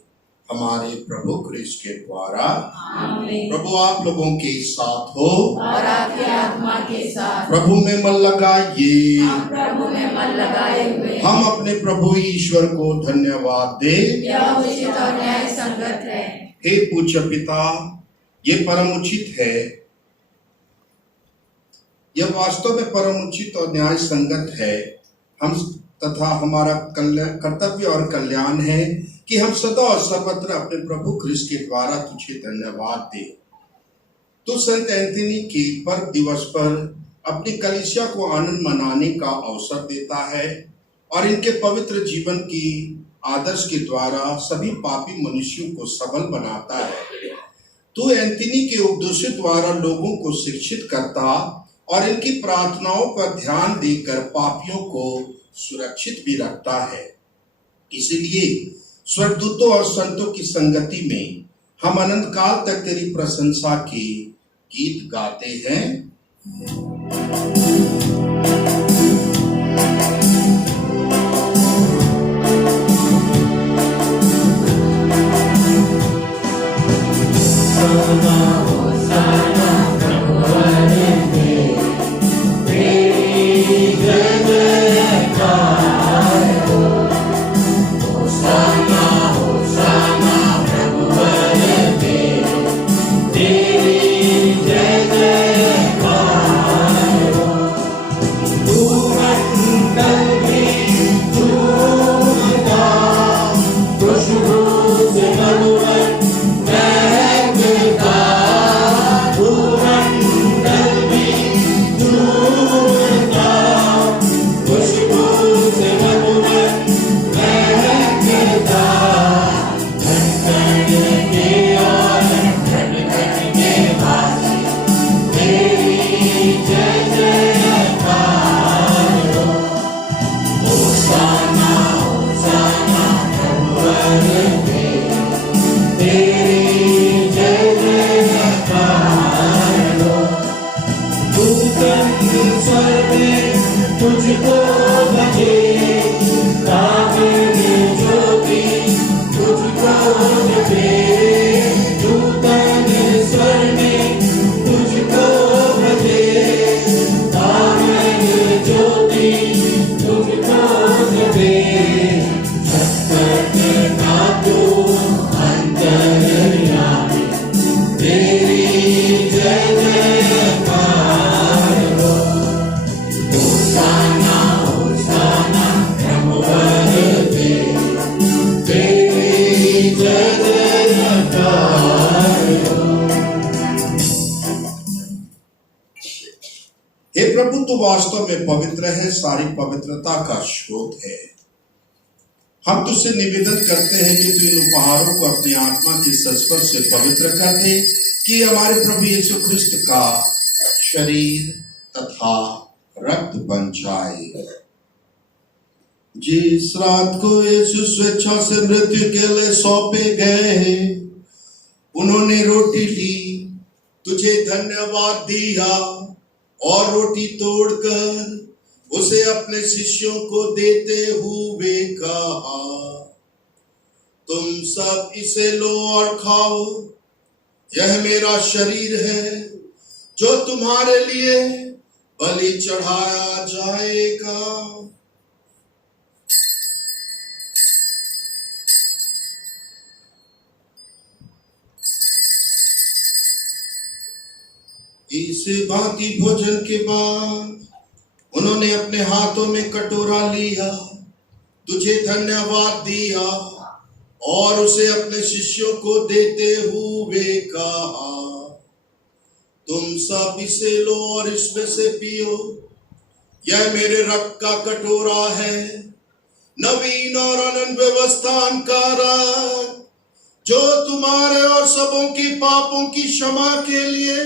हमारे प्रभु क्रिस्त के द्वारा। प्रभु आप लोगों के साथ हो और आपके आत्मा के साथ। प्रभु में मन लगाइए। हम प्रभु में मन लगाए हुए हम अपने प्रभु ईश्वर को धन्यवाद दे। यह उचित और न्याय संगत है। हे पूज्य पिता, ये परम उचित है, यह वास्तव में परम उचित और न्याय संगत है हम तथा हमारा कर्तव्य और कल्याण है कि हम सदा और सर्वत्र अपने प्रभु क्रिस्त के द्वारा तुझे धन्यवाद दे। तो संत एंथनी के पर्व दिवस पर अपनी कलीसिया को आनंद मनाने का अवसर देता है और इनके पवित्र जीवन की आदर्श के द्वारा सभी पापी मनुष्यों को सबल बनाता है। तू एंथनी के उपदेशों द्वारा लोगों को शिक्षित करता और इनकी प्रार्थनाओं पर ध्यान देकर पापियों को सुरक्षित भी रखता है। इसलिए स्वर्गदूतों और संतों की संगति में हम अनंत काल तक तेरी प्रशंसा के गीत गाते हैं। हे प्रभु, तू वास्तव में पवित्र है, सारी पवित्रता का स्रोत है। हम तुझसे निवेदन करते हैं कि तू इन उपहारों को अपनी आत्मा के संस्पर्श से पवित्र कर दे, कि हमारे प्रभु यीशु ख्रिस्त का शरीर तथा रक्त बन जाए। जिस रात को यीशु स्वेच्छा से मृत्यु के लिए सौंपे गए, उन्होंने रोटी ली, तुझे धन्यवाद दिया और रोटी तोड़कर उसे अपने शिष्यों को देते हुए कहा, तुम सब इसे लो और खाओ, यह मेरा शरीर है जो तुम्हारे लिए बलि चढ़ाया जाएगा। इस भांति भोजन के बाद उन्होंने अपने हाथों में कटोरा लिया, तुझे धन्यवाद दिया और उसे अपने शिष्यों को देते हुए कहा, तुम सब इसे लो और इसमें से पियो, यह मेरे रक्त का कटोरा है, नवीन और अनंत व्यवस्थान का रक्त, जो तुम्हारे और सबों की पापों की क्षमा के लिए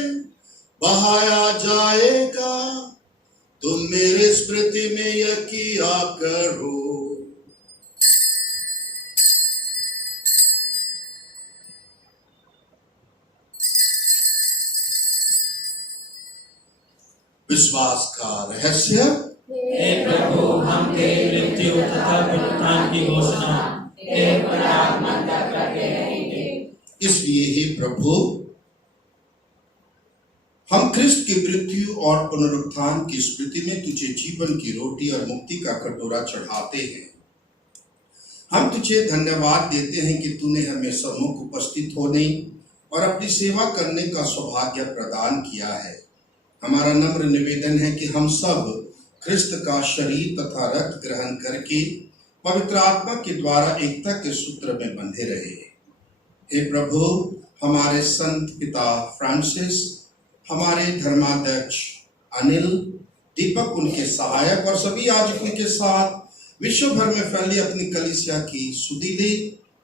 बहाया जाएगा। तुम मेरे स्मृति में यह किया करो। विश्वास का रहस्य। हे प्रभु, हम तेरी मृत्यु तथा पुनरुत्थान की घोषणा तेरे परागमन तक करते रहेंगे। इसलिए हे प्रभु, हम ख्रिस्त की मृत्यु और पुनरुत्थान की स्मृति में तुझे जीवन की रोटी और मुक्ति का कटोरा चढ़ाते हैं। हम तुझे धन्यवाद देते हैं कि तूने हमें सम्मुख उपस्थित होने और अपनी सेवा करने का सौभाग्य प्रदान किया है। हमारा नम्र निवेदन है कि हम सब ख्रिस्त का शरीर तथा रक्त ग्रहण करके पवित्र आत्मा के द्वारा एकता के सूत्र में बंधे रहे। हे प्रभु, हमारे संत पिता फ्रांसिस, हमारे धर्माध्यक्ष अनिल, दीपक उनके सहायक और सभी याजकों के साथ विश्व भर में फैली अपनी कलीसिया की सुधि दे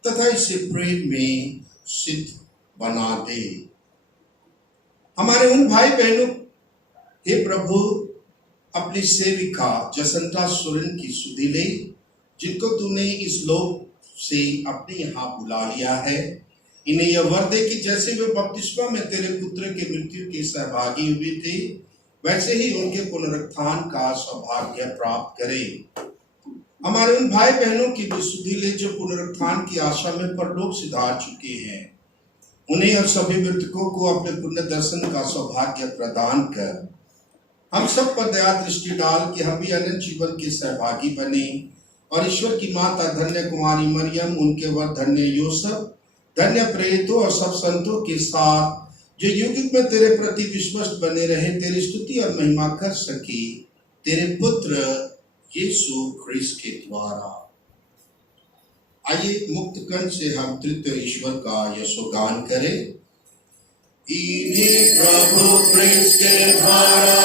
तथा इसे प्रेम में सिद्ध बना दे। हमारे उन भाई बहनों, हे प्रभु, अपनी सेविका जसंता सोरेन की सुधि ले, जिनको तूने इस लोक से अपने यहाँ बुला लिया है। इन्हें यह वर दे कि जैसे वे बपतिस्मा में तेरे पुत्र के मृत्यु के सहभागी हुए थे, वैसे ही उनके पुनरुत्थान का सौभाग्य प्राप्त करें। हमारे उन भाई बहनों की भी सुधि ले जो पुनरुत्थान की आशा में परलोक सिधार चुके हैं। उन्हें और सभी मृतकों को अपने पुण्य दर्शन का सौभाग्य प्रदान कर हम सब पर दया दृष्टि डाल कि हम भी अनंत जीवन के सहभागी बने और ईश्वर की माता धन्य कुमारी मरियम, उनके वर धन्य यूसुफ, धन्य प्रेरितों और सब संतों के साथ जो युग युग में तेरे प्रति विश्वस्त बने रहे, तेरी स्तुति और महिमा कर सके तेरे पुत्र यीशु ख्रिस्त के द्वारा। आइए मुक्त कंठ से हम तृतीय ईश्वर का यशोगान करें। इन्हीं प्रभु ख्रिस्त के द्वारा,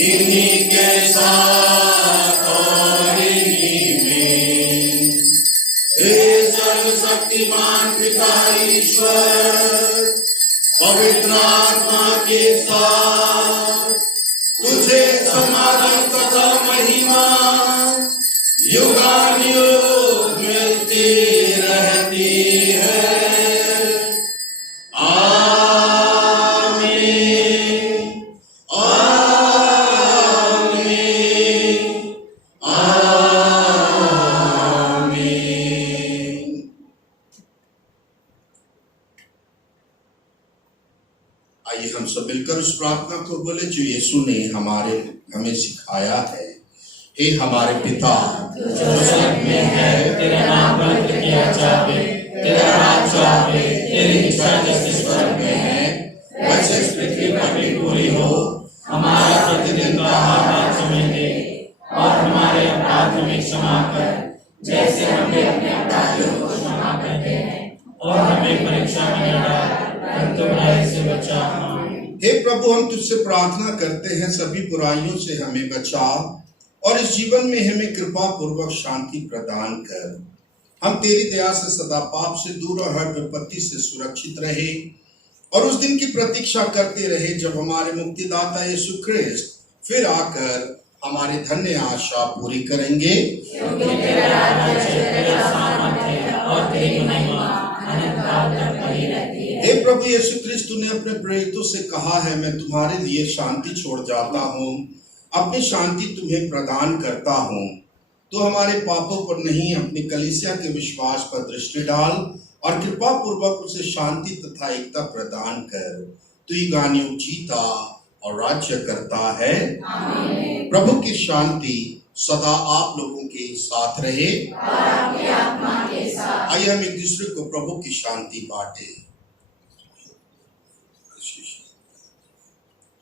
इन्हीं के साथ और इन्हीं में, हे सर्वशक्तिमान पिता ईश्वर, पवित्र आत्मा के साथ तुझे समाधान तथा महिमा युगानुयुग मिलती रहती है। आइए हम सब मिलकर उस प्रार्थना को बोले जो यीशु ने हमें सिखाया है। हे हमारे पिता जो स्वर्ग में है, तेरा नाम पवित्र किया जाए, तेरा राज्य आवे, तेरी इच्छा जैसे स्वर्ग में है वैसे इस पृथ्वी पर भी पूरी हो। हमारा प्रतिदिन का आहार आज हमें दे और हमारे अपराध हमें क्षमा कर, जैसे हम भी अपने अपराधियों को क्षमा करते हैं, और हमें परीक्षा में न डाल, परंतु बुराई से बचा। हे प्रभु, हम तुझसे प्रार्थना करते हैं सभी बुराइयों से हमें बचा और इस जीवन में हमें कृपा पूर्वक शांति प्रदान कर। हम तेरी दया से सदा पाप से दूर और हर विपत्ति से सुरक्षित रहे और उस दिन की प्रतीक्षा करते रहे जब हमारे मुक्तिदाता यीशु ख्रिस्त फिर आकर हमारी धन्य आशा पूरी करेंगे। हे प्रभु यीशु ख्रिस्त, तूने अपने प्रेरितों से कहा है, मैं तुम्हारे लिए शांति छोड़ जाता हूँ, अपनी शांति तुम्हें प्रदान करता हूँ। तो हमारे पापों पर नहीं, अपनी कलीसिया के विश्वास पर दृष्टि डाल और कृपा पूर्वक उसे शांति तथा एकता प्रदान कर। तू युगानुयुग जीता और राज्य करता है। आमीन। प्रभु की शांति सदा आप लोगों के साथ रहे और आपकी आत्मा के साथ। आइए हम एक दूसरे को प्रभु की शांति बांटे।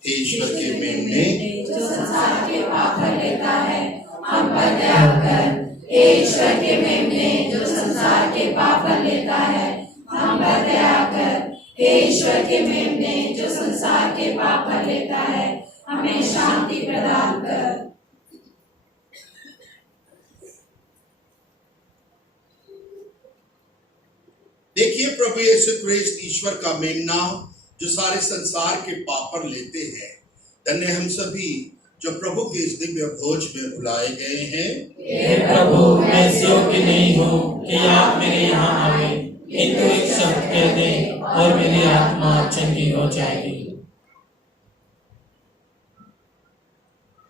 हे ईश्वर के मेमने, जो संसार के पाप कर लेता है, हम पर दया कर। हे ईश्वर के मेमने, जो संसार के पाप कर लेता है, हम पर दया कर। हे ईश्वर के मेमने, जो संसार के पाप कर लेता है, हमें शांति प्रदान कर। देखिए प्रभु यीशु क्रिस्त ईश्वर का मेमना जो सारे संसार के पाप पर लेते हैं। धन्य हम सभी जो प्रभु के इस दिव्य भोज में बुलाए गए हैं। हे प्रभु, मैं इस योग्य नहीं हूँ कि आप मेरे यहाँ आवे, किंतु एक शब्द कह दें और मेरी आत्मा चंगी हो जाएगी।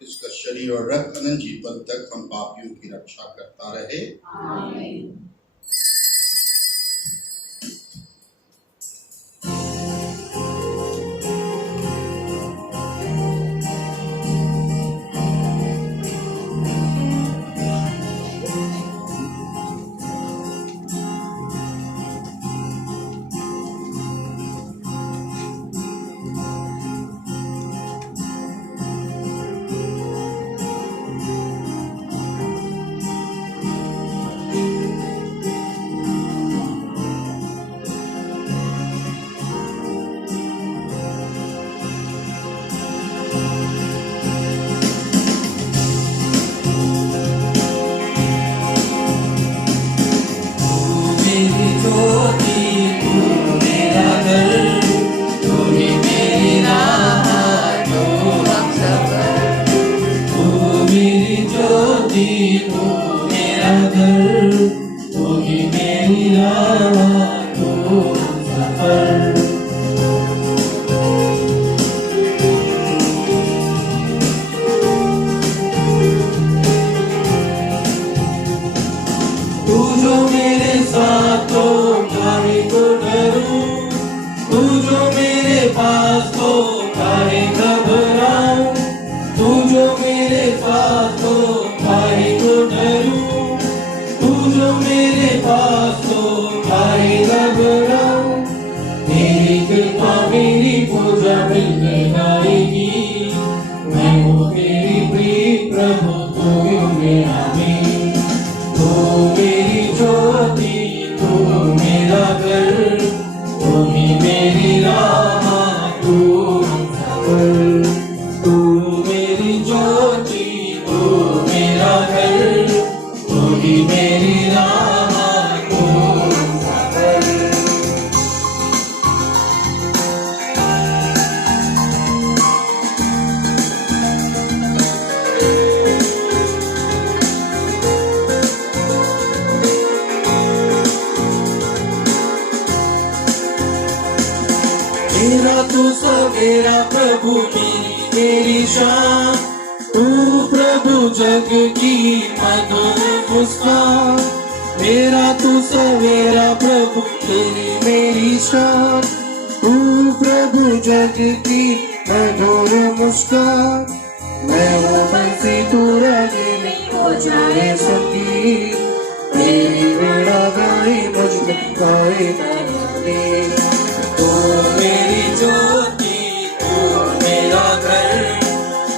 इसका शरीर और रक्त अनंत जीवन तक हम पापियों की रक्षा करता रहे। आमीन। मेरा तू सवेरा प्रभु मेरी शान, तू प्रभु जग की मधुर मुस्कान। मेरा तू सवेरा प्रभु तेरी मेरी शान, तू प्रभु जग की मधुर मुस्कान। मैं वो बंसी तू रागे में हो जाए संगीत, तेरी वेड़ा गाए मुझ में गाए तराने। तू मेरी ज्योति, तू मेरा घर,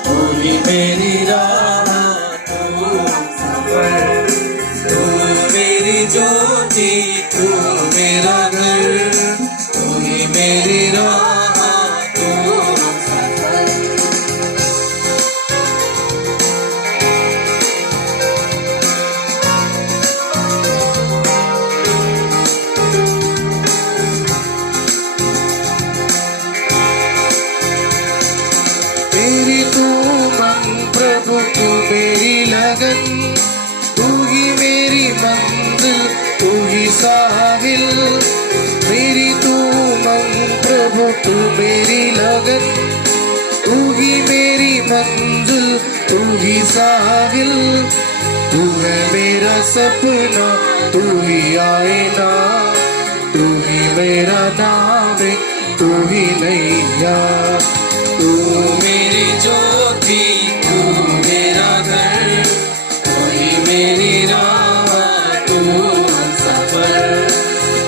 तू ही मेरी राह, तू सफर। तू मेरी ज्योति, तू मेरा घर, तू ही मेरी राह, तू सफर। तेरी तू मन प्रभु, तू मेरी लगन, तू ही मेरी मंजिल, तू ही साहिल। मेरी तू मन प्रभु, तू मेरी लगन, तू ही मेरी मंजिल, मेरी साहिल, तू है मेरा सपना, तू ही आईना, तू ही मेरा नावे, तू ही नैया। तू मेरी ज्योति, तू मेरा घर, तू ही मेरी राह, तू सफर।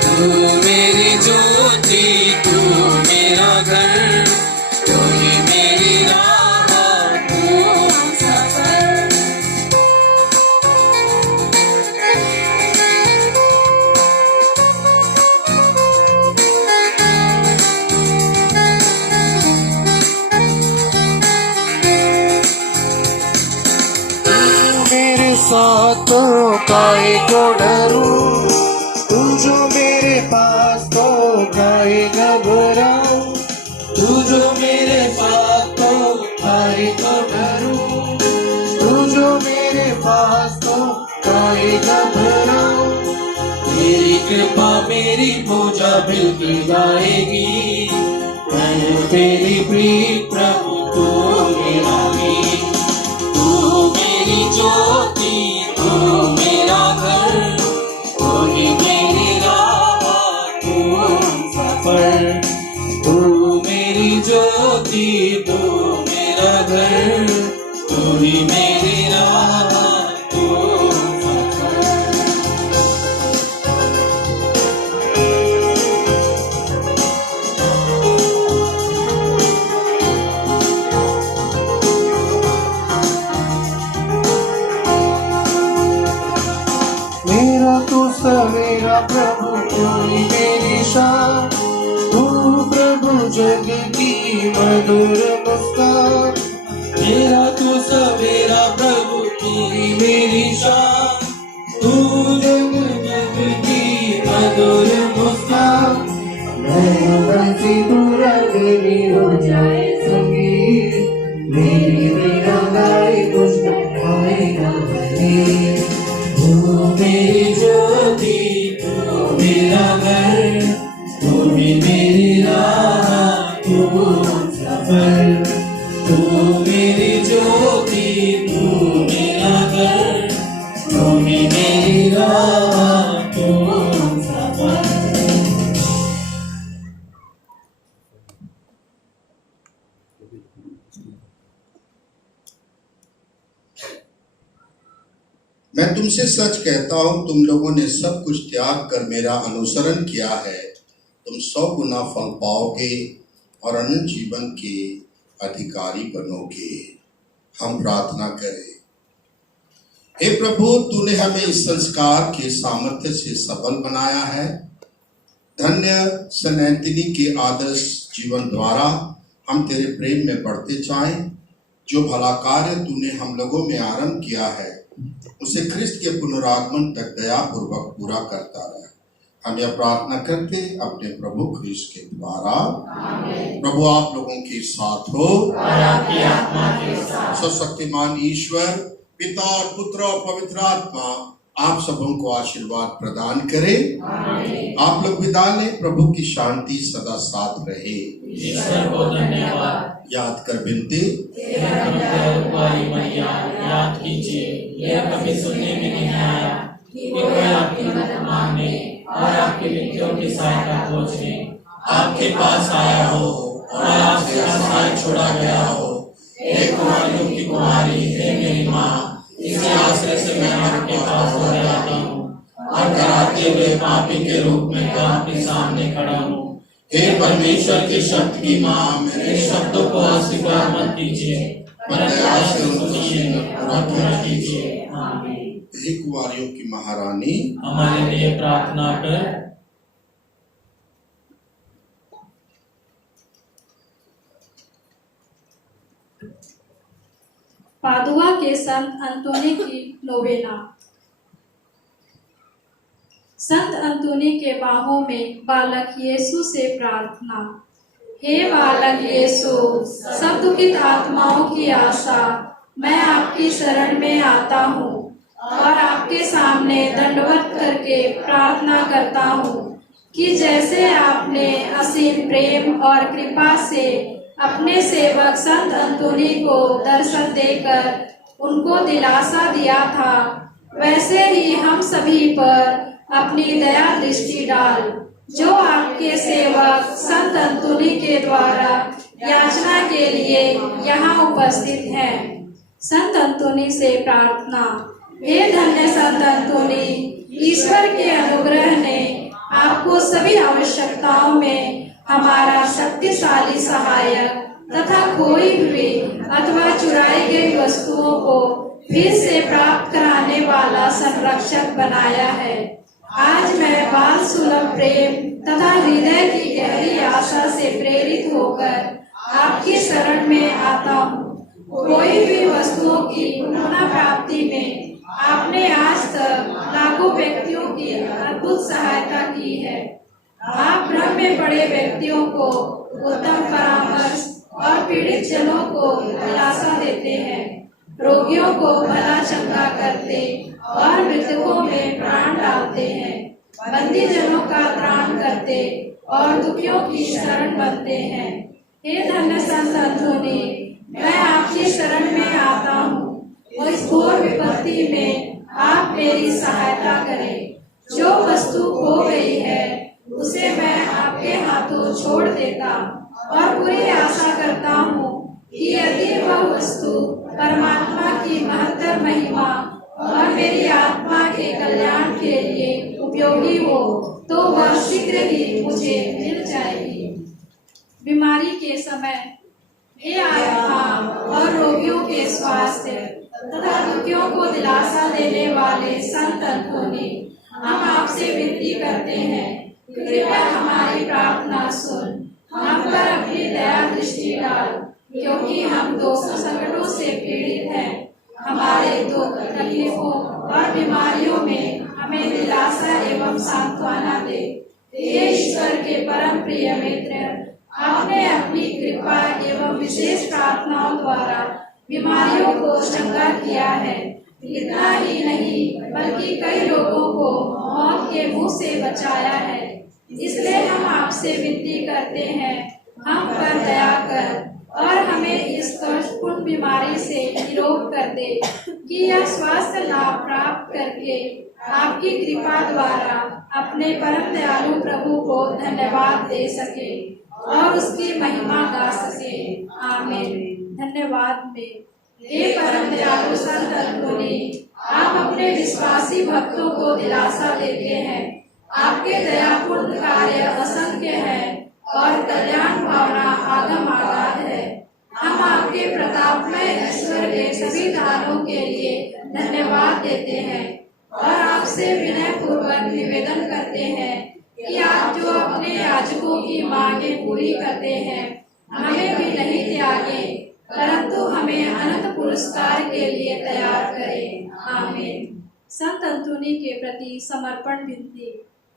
तू मेरी ज्योति, तू मेरा घर, तू ही मेरी राह, तू सफर। मेरे साथ तो काहे को डरूं, तू जो मेरे पास तो काहे घबराऊं। तू जो मेरे पास तो काहे को डरूं, तू जो मेरे पास तो काहे घबराऊं। तेरी कृपा मेरी पूजा बिल्कुल गाएगी, मैं तेरी प्रीत प्रभु तू मेरा गीत। तू मेरी ज्योति, तू मेरा घर, तू ही मेरी राह, तू सफर। तू मेरी ज्योति, तू मेरा घर, तू ही मेरी राह, तू सफर। मेरा तू सवेरा प्रभु, तू ही मेरी शान, तू प्रभु जग की मधुर मुस्कान। मेरा तू सवेरा प्रभु, तू ही मेरी शान, तू जग जग की मधुर मुस्कान। मैं बंसी दूर मेरी हो जाए संगीत, मेरी वीणा गाए कुछ आएगा भले। तू मेरी ज्योति, तू मेरा घर, तू ही मेरी राह, तू सफर। तू मेरी ज्योति, तू मेरा घर, तू ही मेरी राह, तू सफर। मैं तुमसे सच कहता हूं, तुम लोगों ने सब कुछ त्याग कर मेरा अनुसरण किया है, तुम 100 गुना फल पाओगे और अनंत जीवन के अधिकारी बनोगे। हम प्रार्थना करें। हे प्रभु, तूने हमें इस संस्कार के सामर्थ्य से सबल बनाया है। धन्य सन एंथनी के आदर्श जीवन द्वारा हम तेरे प्रेम में बढ़ते जाएं। जो भला कार्य तूने हम लोगों में आरंभ किया है, उसे ख्रिस्त के पुनरागमन तक दया पूर्वक पूरा करता रहे। हम यह प्रार्थना करके अपने प्रभु ख्रिस्त के द्वारा। प्रभु आप लोगों के साथ हो और आपकी आत्मा के साथ। सर्वशक्तिमान ईश्वर पिता और पुत्र और पवित्र आत्मा आप सबों को आशीर्वाद प्रदान करे। आप लोग विदा लें। प्रभु की शांति सदा साथ रहे। ईश्वर को धन्यवाद। याद कर बिनती। याद कीजिए, यह कभी सुनने में नहीं आया कि कोई आपकी मदद मांगने और आपकी विनतियों की सहायता खोजने आपके पास आया हो और आपसे आश्रय छोड़ा गया हो। हे कुमारियों की कुमारी, हे मेरी माँ, इसी आश्रय से मैं आपके पास हो जाता हूँ और डराते हुए पापी के रूप में आपके सामने खड़ा हूँ। हे परमेश्वर की शक्ति की माँ, मेरे शब्दों को अस्वीकार मत कीजिए, पर दया से सुनिए और पूरा कीजिए। आमीन। हे कुमारियों की महारानी, हमारे लिए प्रार्थना कर। पादुआ के संत अंतोनी की नोवेना। संत अंतोनी के बाहों में बालक यीशु से प्रार्थना। हे बालक यीशु, सब दुखित आत्माओं की आशा, मैं आपकी शरण में आता हूँ और आपके सामने दंडवत करके प्रार्थना करता हूँ कि जैसे आपने असीम प्रेम और कृपा से अपने सेवक संत अंतोनी को दर्शन देकर उनको दिलासा दिया था, वैसे ही हम सभी पर अपनी दया दृष्टि डाल, जो आपके सेवक संत अंतुनी के द्वारा याचना के लिए यहाँ उपस्थित हैं। संत अंतुनी से प्रार्थना। हे धन्य संत अंतुनी, ईश्वर के अनुग्रह ने आपको सभी आवश्यकताओं में हमारा शक्तिशाली सहायक तथा खोई हुई अथवा चुराई गई वस्तुओं को फिर से प्राप्त कराने वाला संरक्षक बनाया है। आज मैं बाल सुलभ प्रेम तथा हृदय की गहरी आशा से प्रेरित होकर आपकी शरण में आता हूँ। खोई हुई वस्तुओं की पुनः प्राप्ति में आपने आज तक लाखों व्यक्तियों की अद्भुत सहायता की है। आप भ्रम में पड़े व्यक्तियों को उत्तम परामर्श और पीड़ित जनों को दिलासा देते हैं, रोगियों को भला चंगा करते और मृतकों में प्राण डालते हैं, बंदी जनों का त्राण करते और दुखियों की शरण बनते हैं। हे धन्य संत अंतुनी, मैं आपकी शरण में आता हूँ और इस घोर विपत्ति में आप मेरी सहायता करें। जो वस्तु खो गई है उसे मैं आपके हाथों छोड़ देता और पूरी आशा करता हूँ कि यदि वह वस्तु परमात्मा की महत्तर महिमा और मेरी आत्मा के कल्याण के लिए उपयोगी हो तो वह शीघ्र ही मुझे मिल जाएगी। बीमारी के समय हे आत्मा और रोगियों के स्वास्थ्य तथा दुखियों को दिलासा देने वाले संत अंतुनी, हम आपसे विनती करते हैं, कृपया हमारी प्रार्थना सुन, हम पर अपनी दया दृष्टि डाल, क्योंकि हम दो संकटों से पीड़ित हैं। हमारे दुख तकलीफों और बीमारियों में हमें दिलासा एवं सांत्वना दे। हे ईश्वर के परम प्रिय मित्र, आपने अपनी कृपा एवं विशेष प्रार्थनाओं द्वारा बीमारियों को चंगा किया है। इतना ही नहीं बल्कि कई लोगों को मौत के मुंह से बचाया है। इसलिए हम आपसे विनती करते हैं, हम पर दया कर और हमें इस कष्टपूर्ण बीमारी से निरोग कर दे कि यह स्वास्थ्य लाभ प्राप्त करके आपकी कृपा द्वारा अपने परम दयालु प्रभु को धन्यवाद दे सके और उसकी महिमा गा सके। आमीन। धन्यवाद में हे परम दयालु संत अंतुनी, आप अपने विश्वासी भक्तों को दिलासा देते हैं। आपके दयापूर्ण कार्य असंख्य है और कल्याण भावना आगम आगाध है। हम आपके प्रतापमय ईश्वर के सभी दानों के लिए धन्यवाद देते हैं और आपसे विनय पूर्वक निवेदन करते हैं कि आप जो अपने याजकों की मांगे पूरी करते हैं, हमें भी नहीं त्यागे परंतु हमें अनंत पुरस्कार के लिए तैयार करें। आमीन। संत अंतुनी के प्रति समर्पण विनती।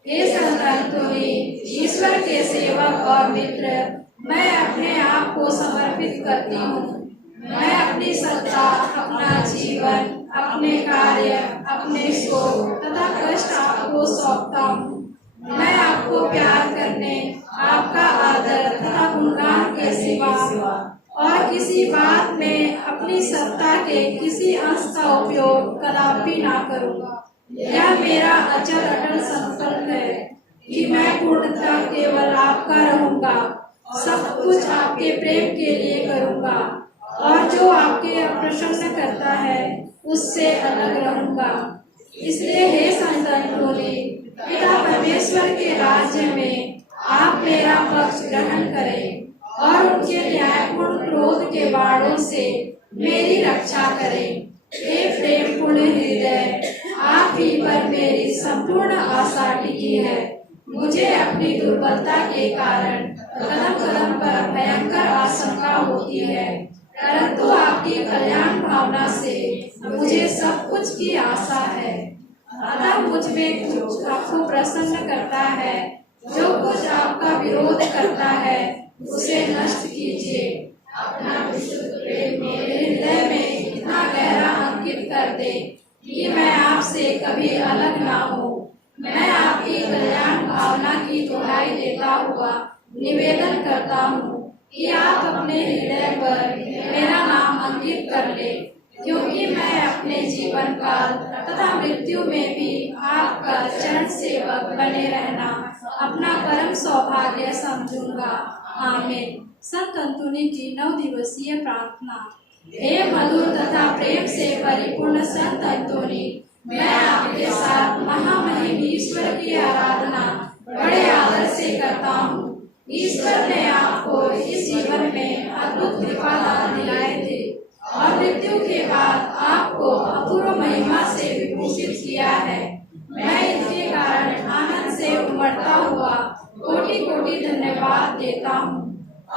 हे संत अंतुनी, ईश्वर के सेवक और मित्र, मैं अपने आप को समर्पित करती हूँ। मैं अपनी सत्ता, अपना जीवन, अपने कार्य, अपने शोक तथा कष्ट आपको सौंपता हूँ। मैं आपको प्यार करने, आपका आदर तथा गुणगान के सिवा और किसी बात में अपनी सत्ता के किसी अंश का उपयोग कदापि ना करूँगा। यह मेरा अचल अटल संकल्प है कि मैं पूर्णतः केवल आपका रहूँगा, सब कुछ आपके प्रेम के लिए करूँगा और जो आपके प्रशंसा करता है उससे अलग रहूँगा। इसलिए हे संत अंतुनी, पिता परमेश्वर के राज्य में आप मेरा पक्ष ग्रहण करें और उनके न्यायपूर्ण क्रोध के बाणों से मेरी रक्षा करें। हे प्रेम पूर्ण हृदय, आप ही पर मेरी संपूर्ण आशा टिकी है। मुझे अपनी दुर्बलता के कारण कदम कदम पर भयंकर आशंका होती है, परंतु आपकी कल्याण भावना से मुझे सब कुछ की आशा है। अतः मुझ में कुछ आपको प्रसन्न करता है, जो कुछ आपका विरोध करता है उसे नष्ट कीजिए। अपना विशुद्ध प्रेम मेरे हृदय में इतना गहरा अंकित कर दे कि मैं आपसे कभी अलग ना हो। मैं आपकी कल्याण भावना की दुहाई देता हुआ निवेदन करता हूँ कि आप अपने हृदय पर मेरा नाम अंकित कर ले, क्योंकि मैं अपने जीवन काल तथा मृत्यु में भी आपका चरण सेवक बने रहना अपना परम सौभाग्य समझूंगा। आमीन। संत अंतोनी की 9 दिवसीय प्रार्थना। हे मधुर तथा प्रेम से परिपूर्ण संत अंतोनी, मैं आपके साथ महामहिम ईश्वर की आराधना बड़े आदर से करता हूँ। ईश्वर ने आपको इस जीवन में अद्भुत कृपा दान दिलाए थे और मृत्यु के बाद आपको अपूर्व महिमा से विभूषित किया है। मैं इनके कारण आनंद से उमड़ता हुआ कोटि कोटि धन्यवाद देता हूँ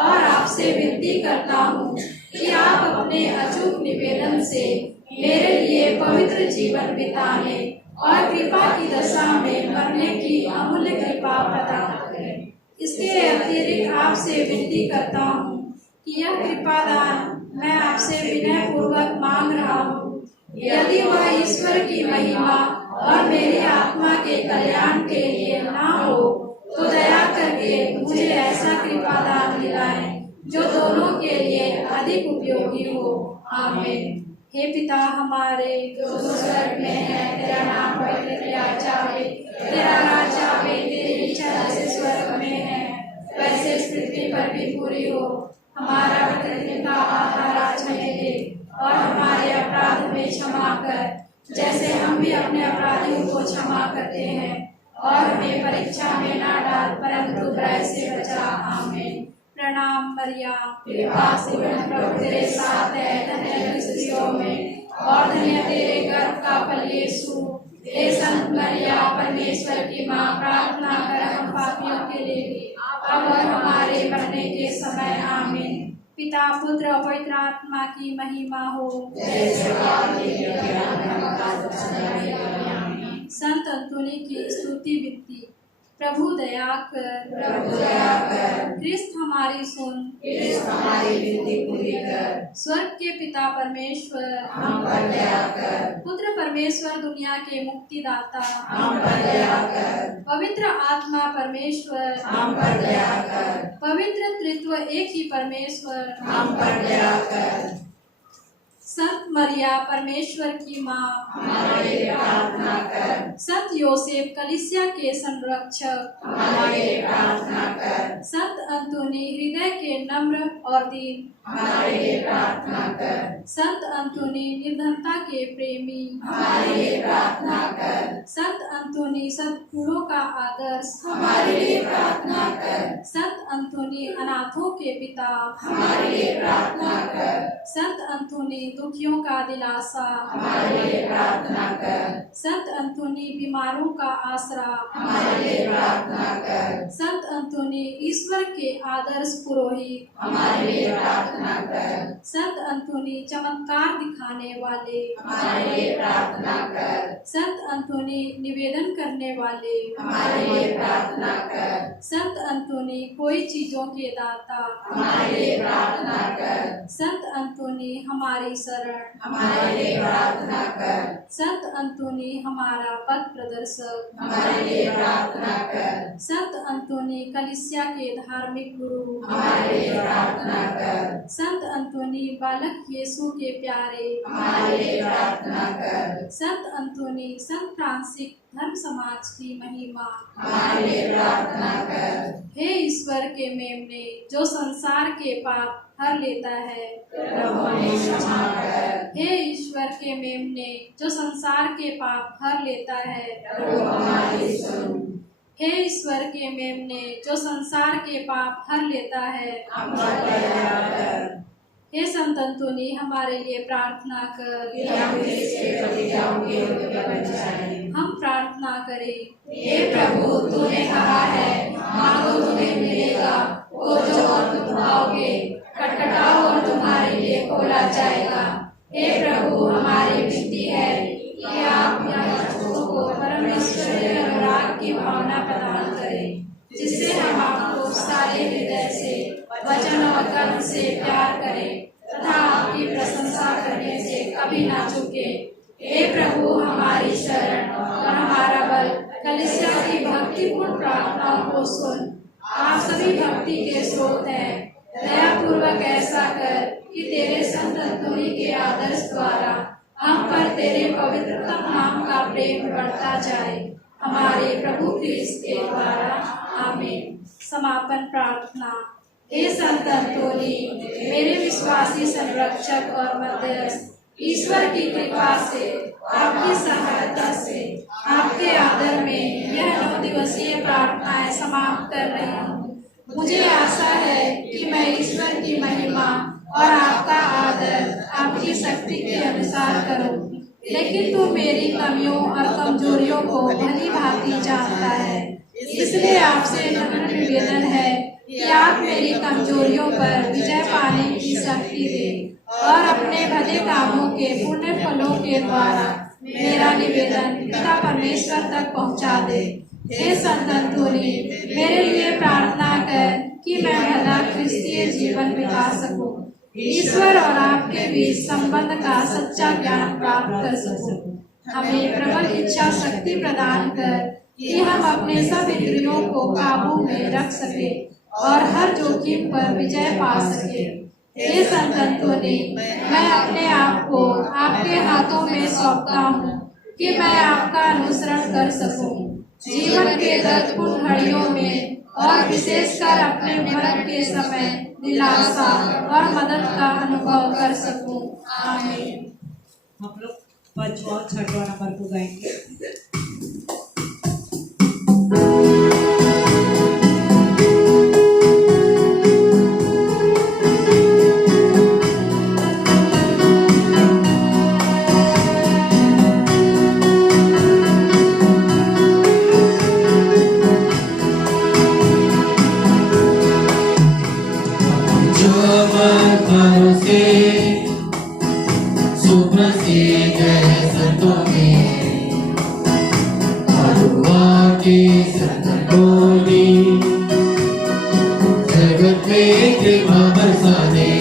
और आपसे विनती करता हूँ कि आप अपने अचूक निवेदन से मेरे लिए पवित्र जीवन बिताने और कृपा की दशा में मरने की अमूल्य कृपा प्रदान करें। इसके अतिरिक्त आपसे विनती करता हूँ कि यह कृपा दान मैं आपसे विनय पूर्वक मांग रहा हूँ। यदि वह ईश्वर की महिमा और मेरी आत्मा के कल्याण के लिए ना हो तो दया करके मुझे ऐसा कृपा दान दिलाएं जो दोनों के लिए अधिक उपयोगी हो। आमीन। हे पिता हमारे जो स्वर्ग में है, तेरा नाम पवित्र किया जाए, तेरा राज्य आवे, तेरी इच्छा जैसे स्वर्ग में है वैसे इस पृथ्वी पर भी पूरी हो। हमारा प्रतिदिन का आहार आज हमें दे और हमारे अपराध में क्षमा कर जैसे हम भी अपने अपराधियों को क्षमा करते हैं, और हमें परीक्षा में ना डाल परंतु बुराई से बचा। आमीन। प्रणाम मरियम, कृपा से पूर्ण प्रभु तेरे साथ है, धन्य है स्त्रियों में और धन्य तेरे गर्भ का फल यीशु। हे संत मरिया परमेश्वर की माँ, प्रार्थना कर हम पापियों के लिए अब और हमारे मरने के समय। आमीन। पिता पुत्र और पवित्र आत्मा की महिमा हो। संत अंतोनी की स्तुति विनती। प्रभु दया कर, प्रभु दया कर, क्रिस्त हमारी सुन, क्रिस्त हमारी विनती पूरी कर। स्वर्ग के पिता परमेश्वर, हम पर दया कर। पुत्र परमेश्वर दुनिया के मुक्तिदाता, हम पर दया कर। पवित्र आत्मा परमेश्वर, हम पर दया कर। पवित्र त्रित्व एक ही परमेश्वर, हम पर दया कर। संत मरिया परमेश्वर की माँ, हमारे लिए प्रार्थना कर। संत योसेफ कलीसिया के संरक्षक, हमारे लिए प्रार्थना कर। संत अंतोनी हृदय के नम्र और दीन, हमारे लिए प्रार्थना कर। संत अंतोनी निर्धनता के प्रेमी, हमारे लिए प्रार्थना कर। संत अंतोनी सद्गुणों का आदर्श, हमारे लिए प्रार्थना कर। संत अंतोनी अनाथों के पिता, हमारे लिए प्रार्थना कर। संत अंतोनी दुखियों का दिलासा, हमारे लिए प्रार्थना कर। संत अंतोनी बीमारों का आसरा, हमारे लिए प्रार्थना कर। संत अंतोनी ईश्वर के आदर्श पुरोहित, हमारे लिए प्रार्थना कर। संत अंतोनी चमत्कार दिखाने वाले, हमारे लिए प्रार्थना कर। संत अंतोनी निवेदन करने वाले, हमारे लिए प्रार्थना कर। संत अंतोनी कोई चीजों के दाता, हमारे लिए प्रार्थना कर। संत अंतोनी हमारी शरण, हमारे लिए प्रार्थना कर। संत अंतोनी हमारा पथ प्रदर्शक, हमारे लिए प्रार्थना कर। संत अंतोनी कलीसिया के धार्मिक गुरु, हमारे लिए प्रार्थना कर। संत अंतोनी बालक यीशु के प्यारे, हमारे लिए प्रार्थना कर। संत अंतोनी संत फ्रांसिस धर्म समाज की महिमा, हमारे लिए प्रार्थना कर। हे ईश्वर के मेमने जो संसार के पाप हर लेता है, प्रभु हमें क्षमा कर। हे ईश्वर के मेमने जो संसार के पाप हर लेता है, प्रभु हमारी सुन। हे ईश्वर के मेमने जो संसार के पाप हर लेता है, हम पर दया कर। हे संत अंतोनी हमारे लिए प्रार्थना कर। कि हम इसके प्रतिज्ञाओं के योग्य बन जाएं। हम प्रार्थना करें। हे प्रभु, तूने कहा है मांगो तुम्हें मिलेगा, खोजो और तुम पाओगे, खटखटाओ और तुम्हारे लिए खोला जाएगा। हे प्रभु, हमारी विनती है कि आप याचकों को परमेश्वरीय अनुराग की भावना प्रदान करें, जिससे हम आपको सारे हृदय से, वचन और कर्म से प्यार करें तथा आपकी प्रशंसा करने से कभी ना चूके। हे प्रभु, हमारी शरण और हमारा बल, कलीसिया की भक्तिपूर्ण प्रार्थनाओं को सुन। आप सभी भक्ति के स्रोत हैं। दया पूर्वक ऐसा कर कि तेरे संत अंतोनी के आदर्श द्वारा हम पर तेरे पवित्रतम नाम का प्रेम बढ़ता जाए, हमारे प्रभु क्रिस्त के द्वारा। आमीन। समापन प्रार्थना। हे संत अंतोनी, मेरे विश्वासी संरक्षक और मध्यस्थ, ईश्वर की कृपा से, आपकी सहायता से, आपके आदर में यह 9 दिवसीय प्रार्थनाएं समाप्त कर रही हूँ। मुझे आशा है कि मैं ईश्वर की महिमा और आपका आदर आपकी शक्ति के अनुसार करूं, लेकिन तू मेरी कमियों और कमजोरियों को भली भांति जानता है। इसलिए आपसे नम्र निवेदन है कि आप मेरी कमजोरियों पर विजय पाने की शक्ति दें और अपने भले कामों के पुण्य फलों के द्वारा मेरा निवेदन पिता परमेश्वर तक पहुंचा दे। हे संत अंतोनी, मेरे लिए प्रार्थना कर कि मैं भला क्रिस्तीय जीवन बिता सकूं, ईश्वर और आपके बीच संबंध का सच्चा ज्ञान प्राप्त कर सकूं। हमें प्रबल इच्छा शक्ति प्रदान कर कि हम अपने सब इंद्रियों को काबू में रख सके और हर जोखिम पर विजय पा सके। हे संत अंतोनी, मैं अपने आप को आपके हाथों में सौंपता हूँ कि मैं आपका अनुसरण कर सकूं, जीवन के गतपूर्ण घड़ियों में और विशेषकर अपने मरण के समय दिलासा और मदद का अनुभव कर सकूं। आमीन। हम लोग 5वां और 6वां नंबर को गाएंगे। सुप्रसिद्ध है संतों में, भगवान की संत अंतोनी, जगत में कृपा बरसाने,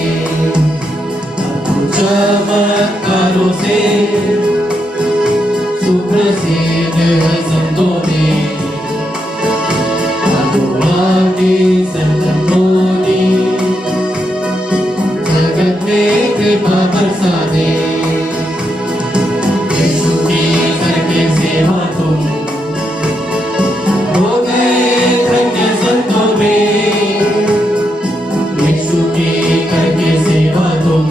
चमत्कारों से सुप्रसिद्ध है संतों में, भगवान की संत अंतोनी, जगत में कृपा बरसाने। सेवा तुम हो गए धन्य संतों में, यीशु की करके सेवा तुम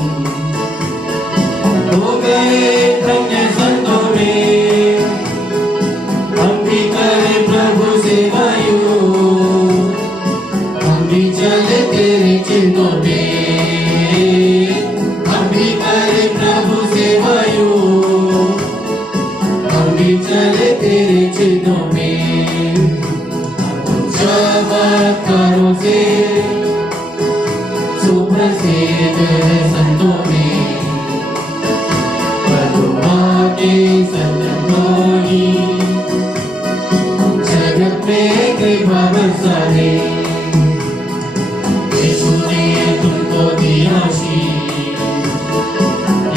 हो गए धन्य संतों में। हम भी करें प्रभु सेवा यूं, हम भी चले तेरे चिन्हों में, हम भी करें प्रभु सेवा यूं, चले तेरे चिन्हों में। चमत्कारों से सुप्रसिद्ध है संतों में, भगवान के संत अंतोनी, जगत में कृपा बरसाने। यीशु ने तुमको दिया आशीष,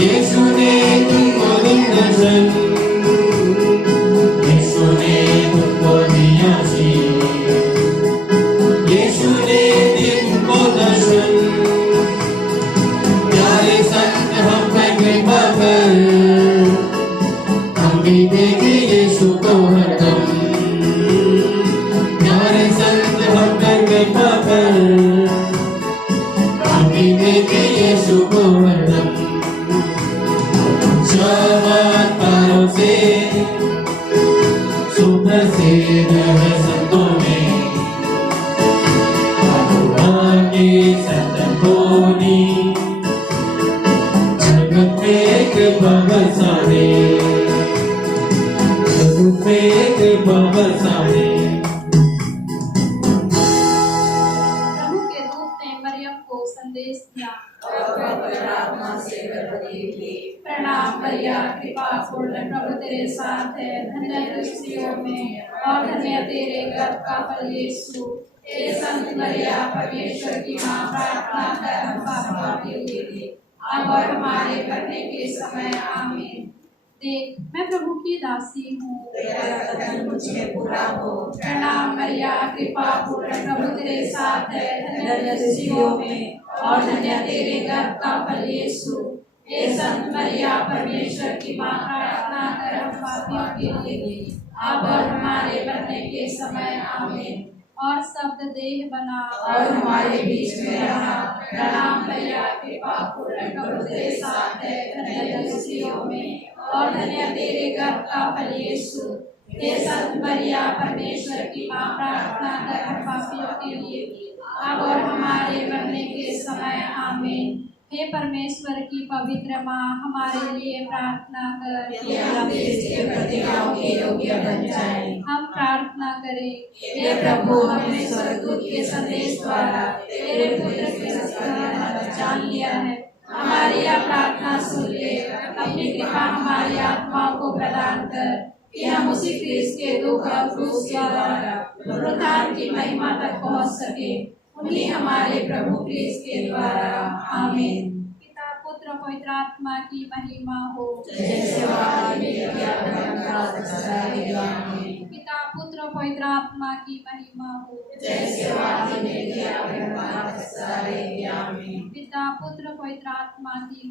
यीशु ने तुमको दिया दर्शन, यीशु ने तुमको दर्शन। प्यारे संत हम पे कृपा कर, हम भी देखे यीशु को हरदम। प्यारे संत हम पे कृपा कर, हम भी देखे यीशु को हरदम। चमत्कारों से सुप्रसिद्ध है संतों में, भगवान के संत अंतोनी, जगत में कृपा बरसाने, जगत में कृपा बरसाने। प्रभु के दूत ने मरियम को संदेश दिया, प्रणाम मरिया, कृपा पूर्ण प्रभु तेरे साथ है, धन्य तू स्त्रियों में और धन्य तेरे गर्भ का फल यीशु। हे संत मरिया, परमेश्वर की मां, प्रार्थना कर हम पापियों के लिए, अब और हमारे मरने के समय। आमीन। देख, मैं प्रभु की दासी हूँ, तेरा वचन मुझ में पूरा हो। प्रणाम मरिया, कृपा पूर्ण प्रभु तेरे साथ है, धन्य तू स्त्रियों में और धन्य तेरे गर्भ का फल यीशु। हे संत मरिया परमेश्वर की माँ, प्रार्थना कर हम पापियों के लिए अब और हमारे मरने के समय आमीन। और शब्द देह बना और हमारे बीच में रहा, प्रणाम मरिया कृपा पूर्ण प्रभु तेरे साथ है, धन्य स्त्रियों में और धन्य तेरे गर्भ का फल यीशु। हे संत मरिया परमेश्वर की माँ, प्रार्थना कर हम पापियों के लिए अब और हमारे मरने के समय आमीन। हे परमेश्वर की पवित्र माँ, हमारे लिए प्रार्थना कर कि हम देश के प्रतिज्ञाओं के योग्य बन जाएं। हम प्रार्थना करें। हे प्रभु, हमने स्वर्गदूत के संदेश द्वारा तेरे पुत्र के सत्य जान लिया है। हमारी यह प्रार्थना सुन ले, अपनी कृपा हमारी आत्माओं को प्रदान कर कि हम उसी क्रिस्त के दुख और क्रूस के द्वारा पुनरुत्थान की महिमा तक पहुंच सके। उन्हीं हमारे प्रभु क्रिस्त के द्वारा आमीन। पिता पुत्र पवित्र आत्मा की महिमा हो। जैसे वादी में किया आमीन। पिता पुत्र पवित्र आत्मा की महिमा हो। जैसे वादी में किया आमीन। पिता पुत्र पवित्र आत्मा की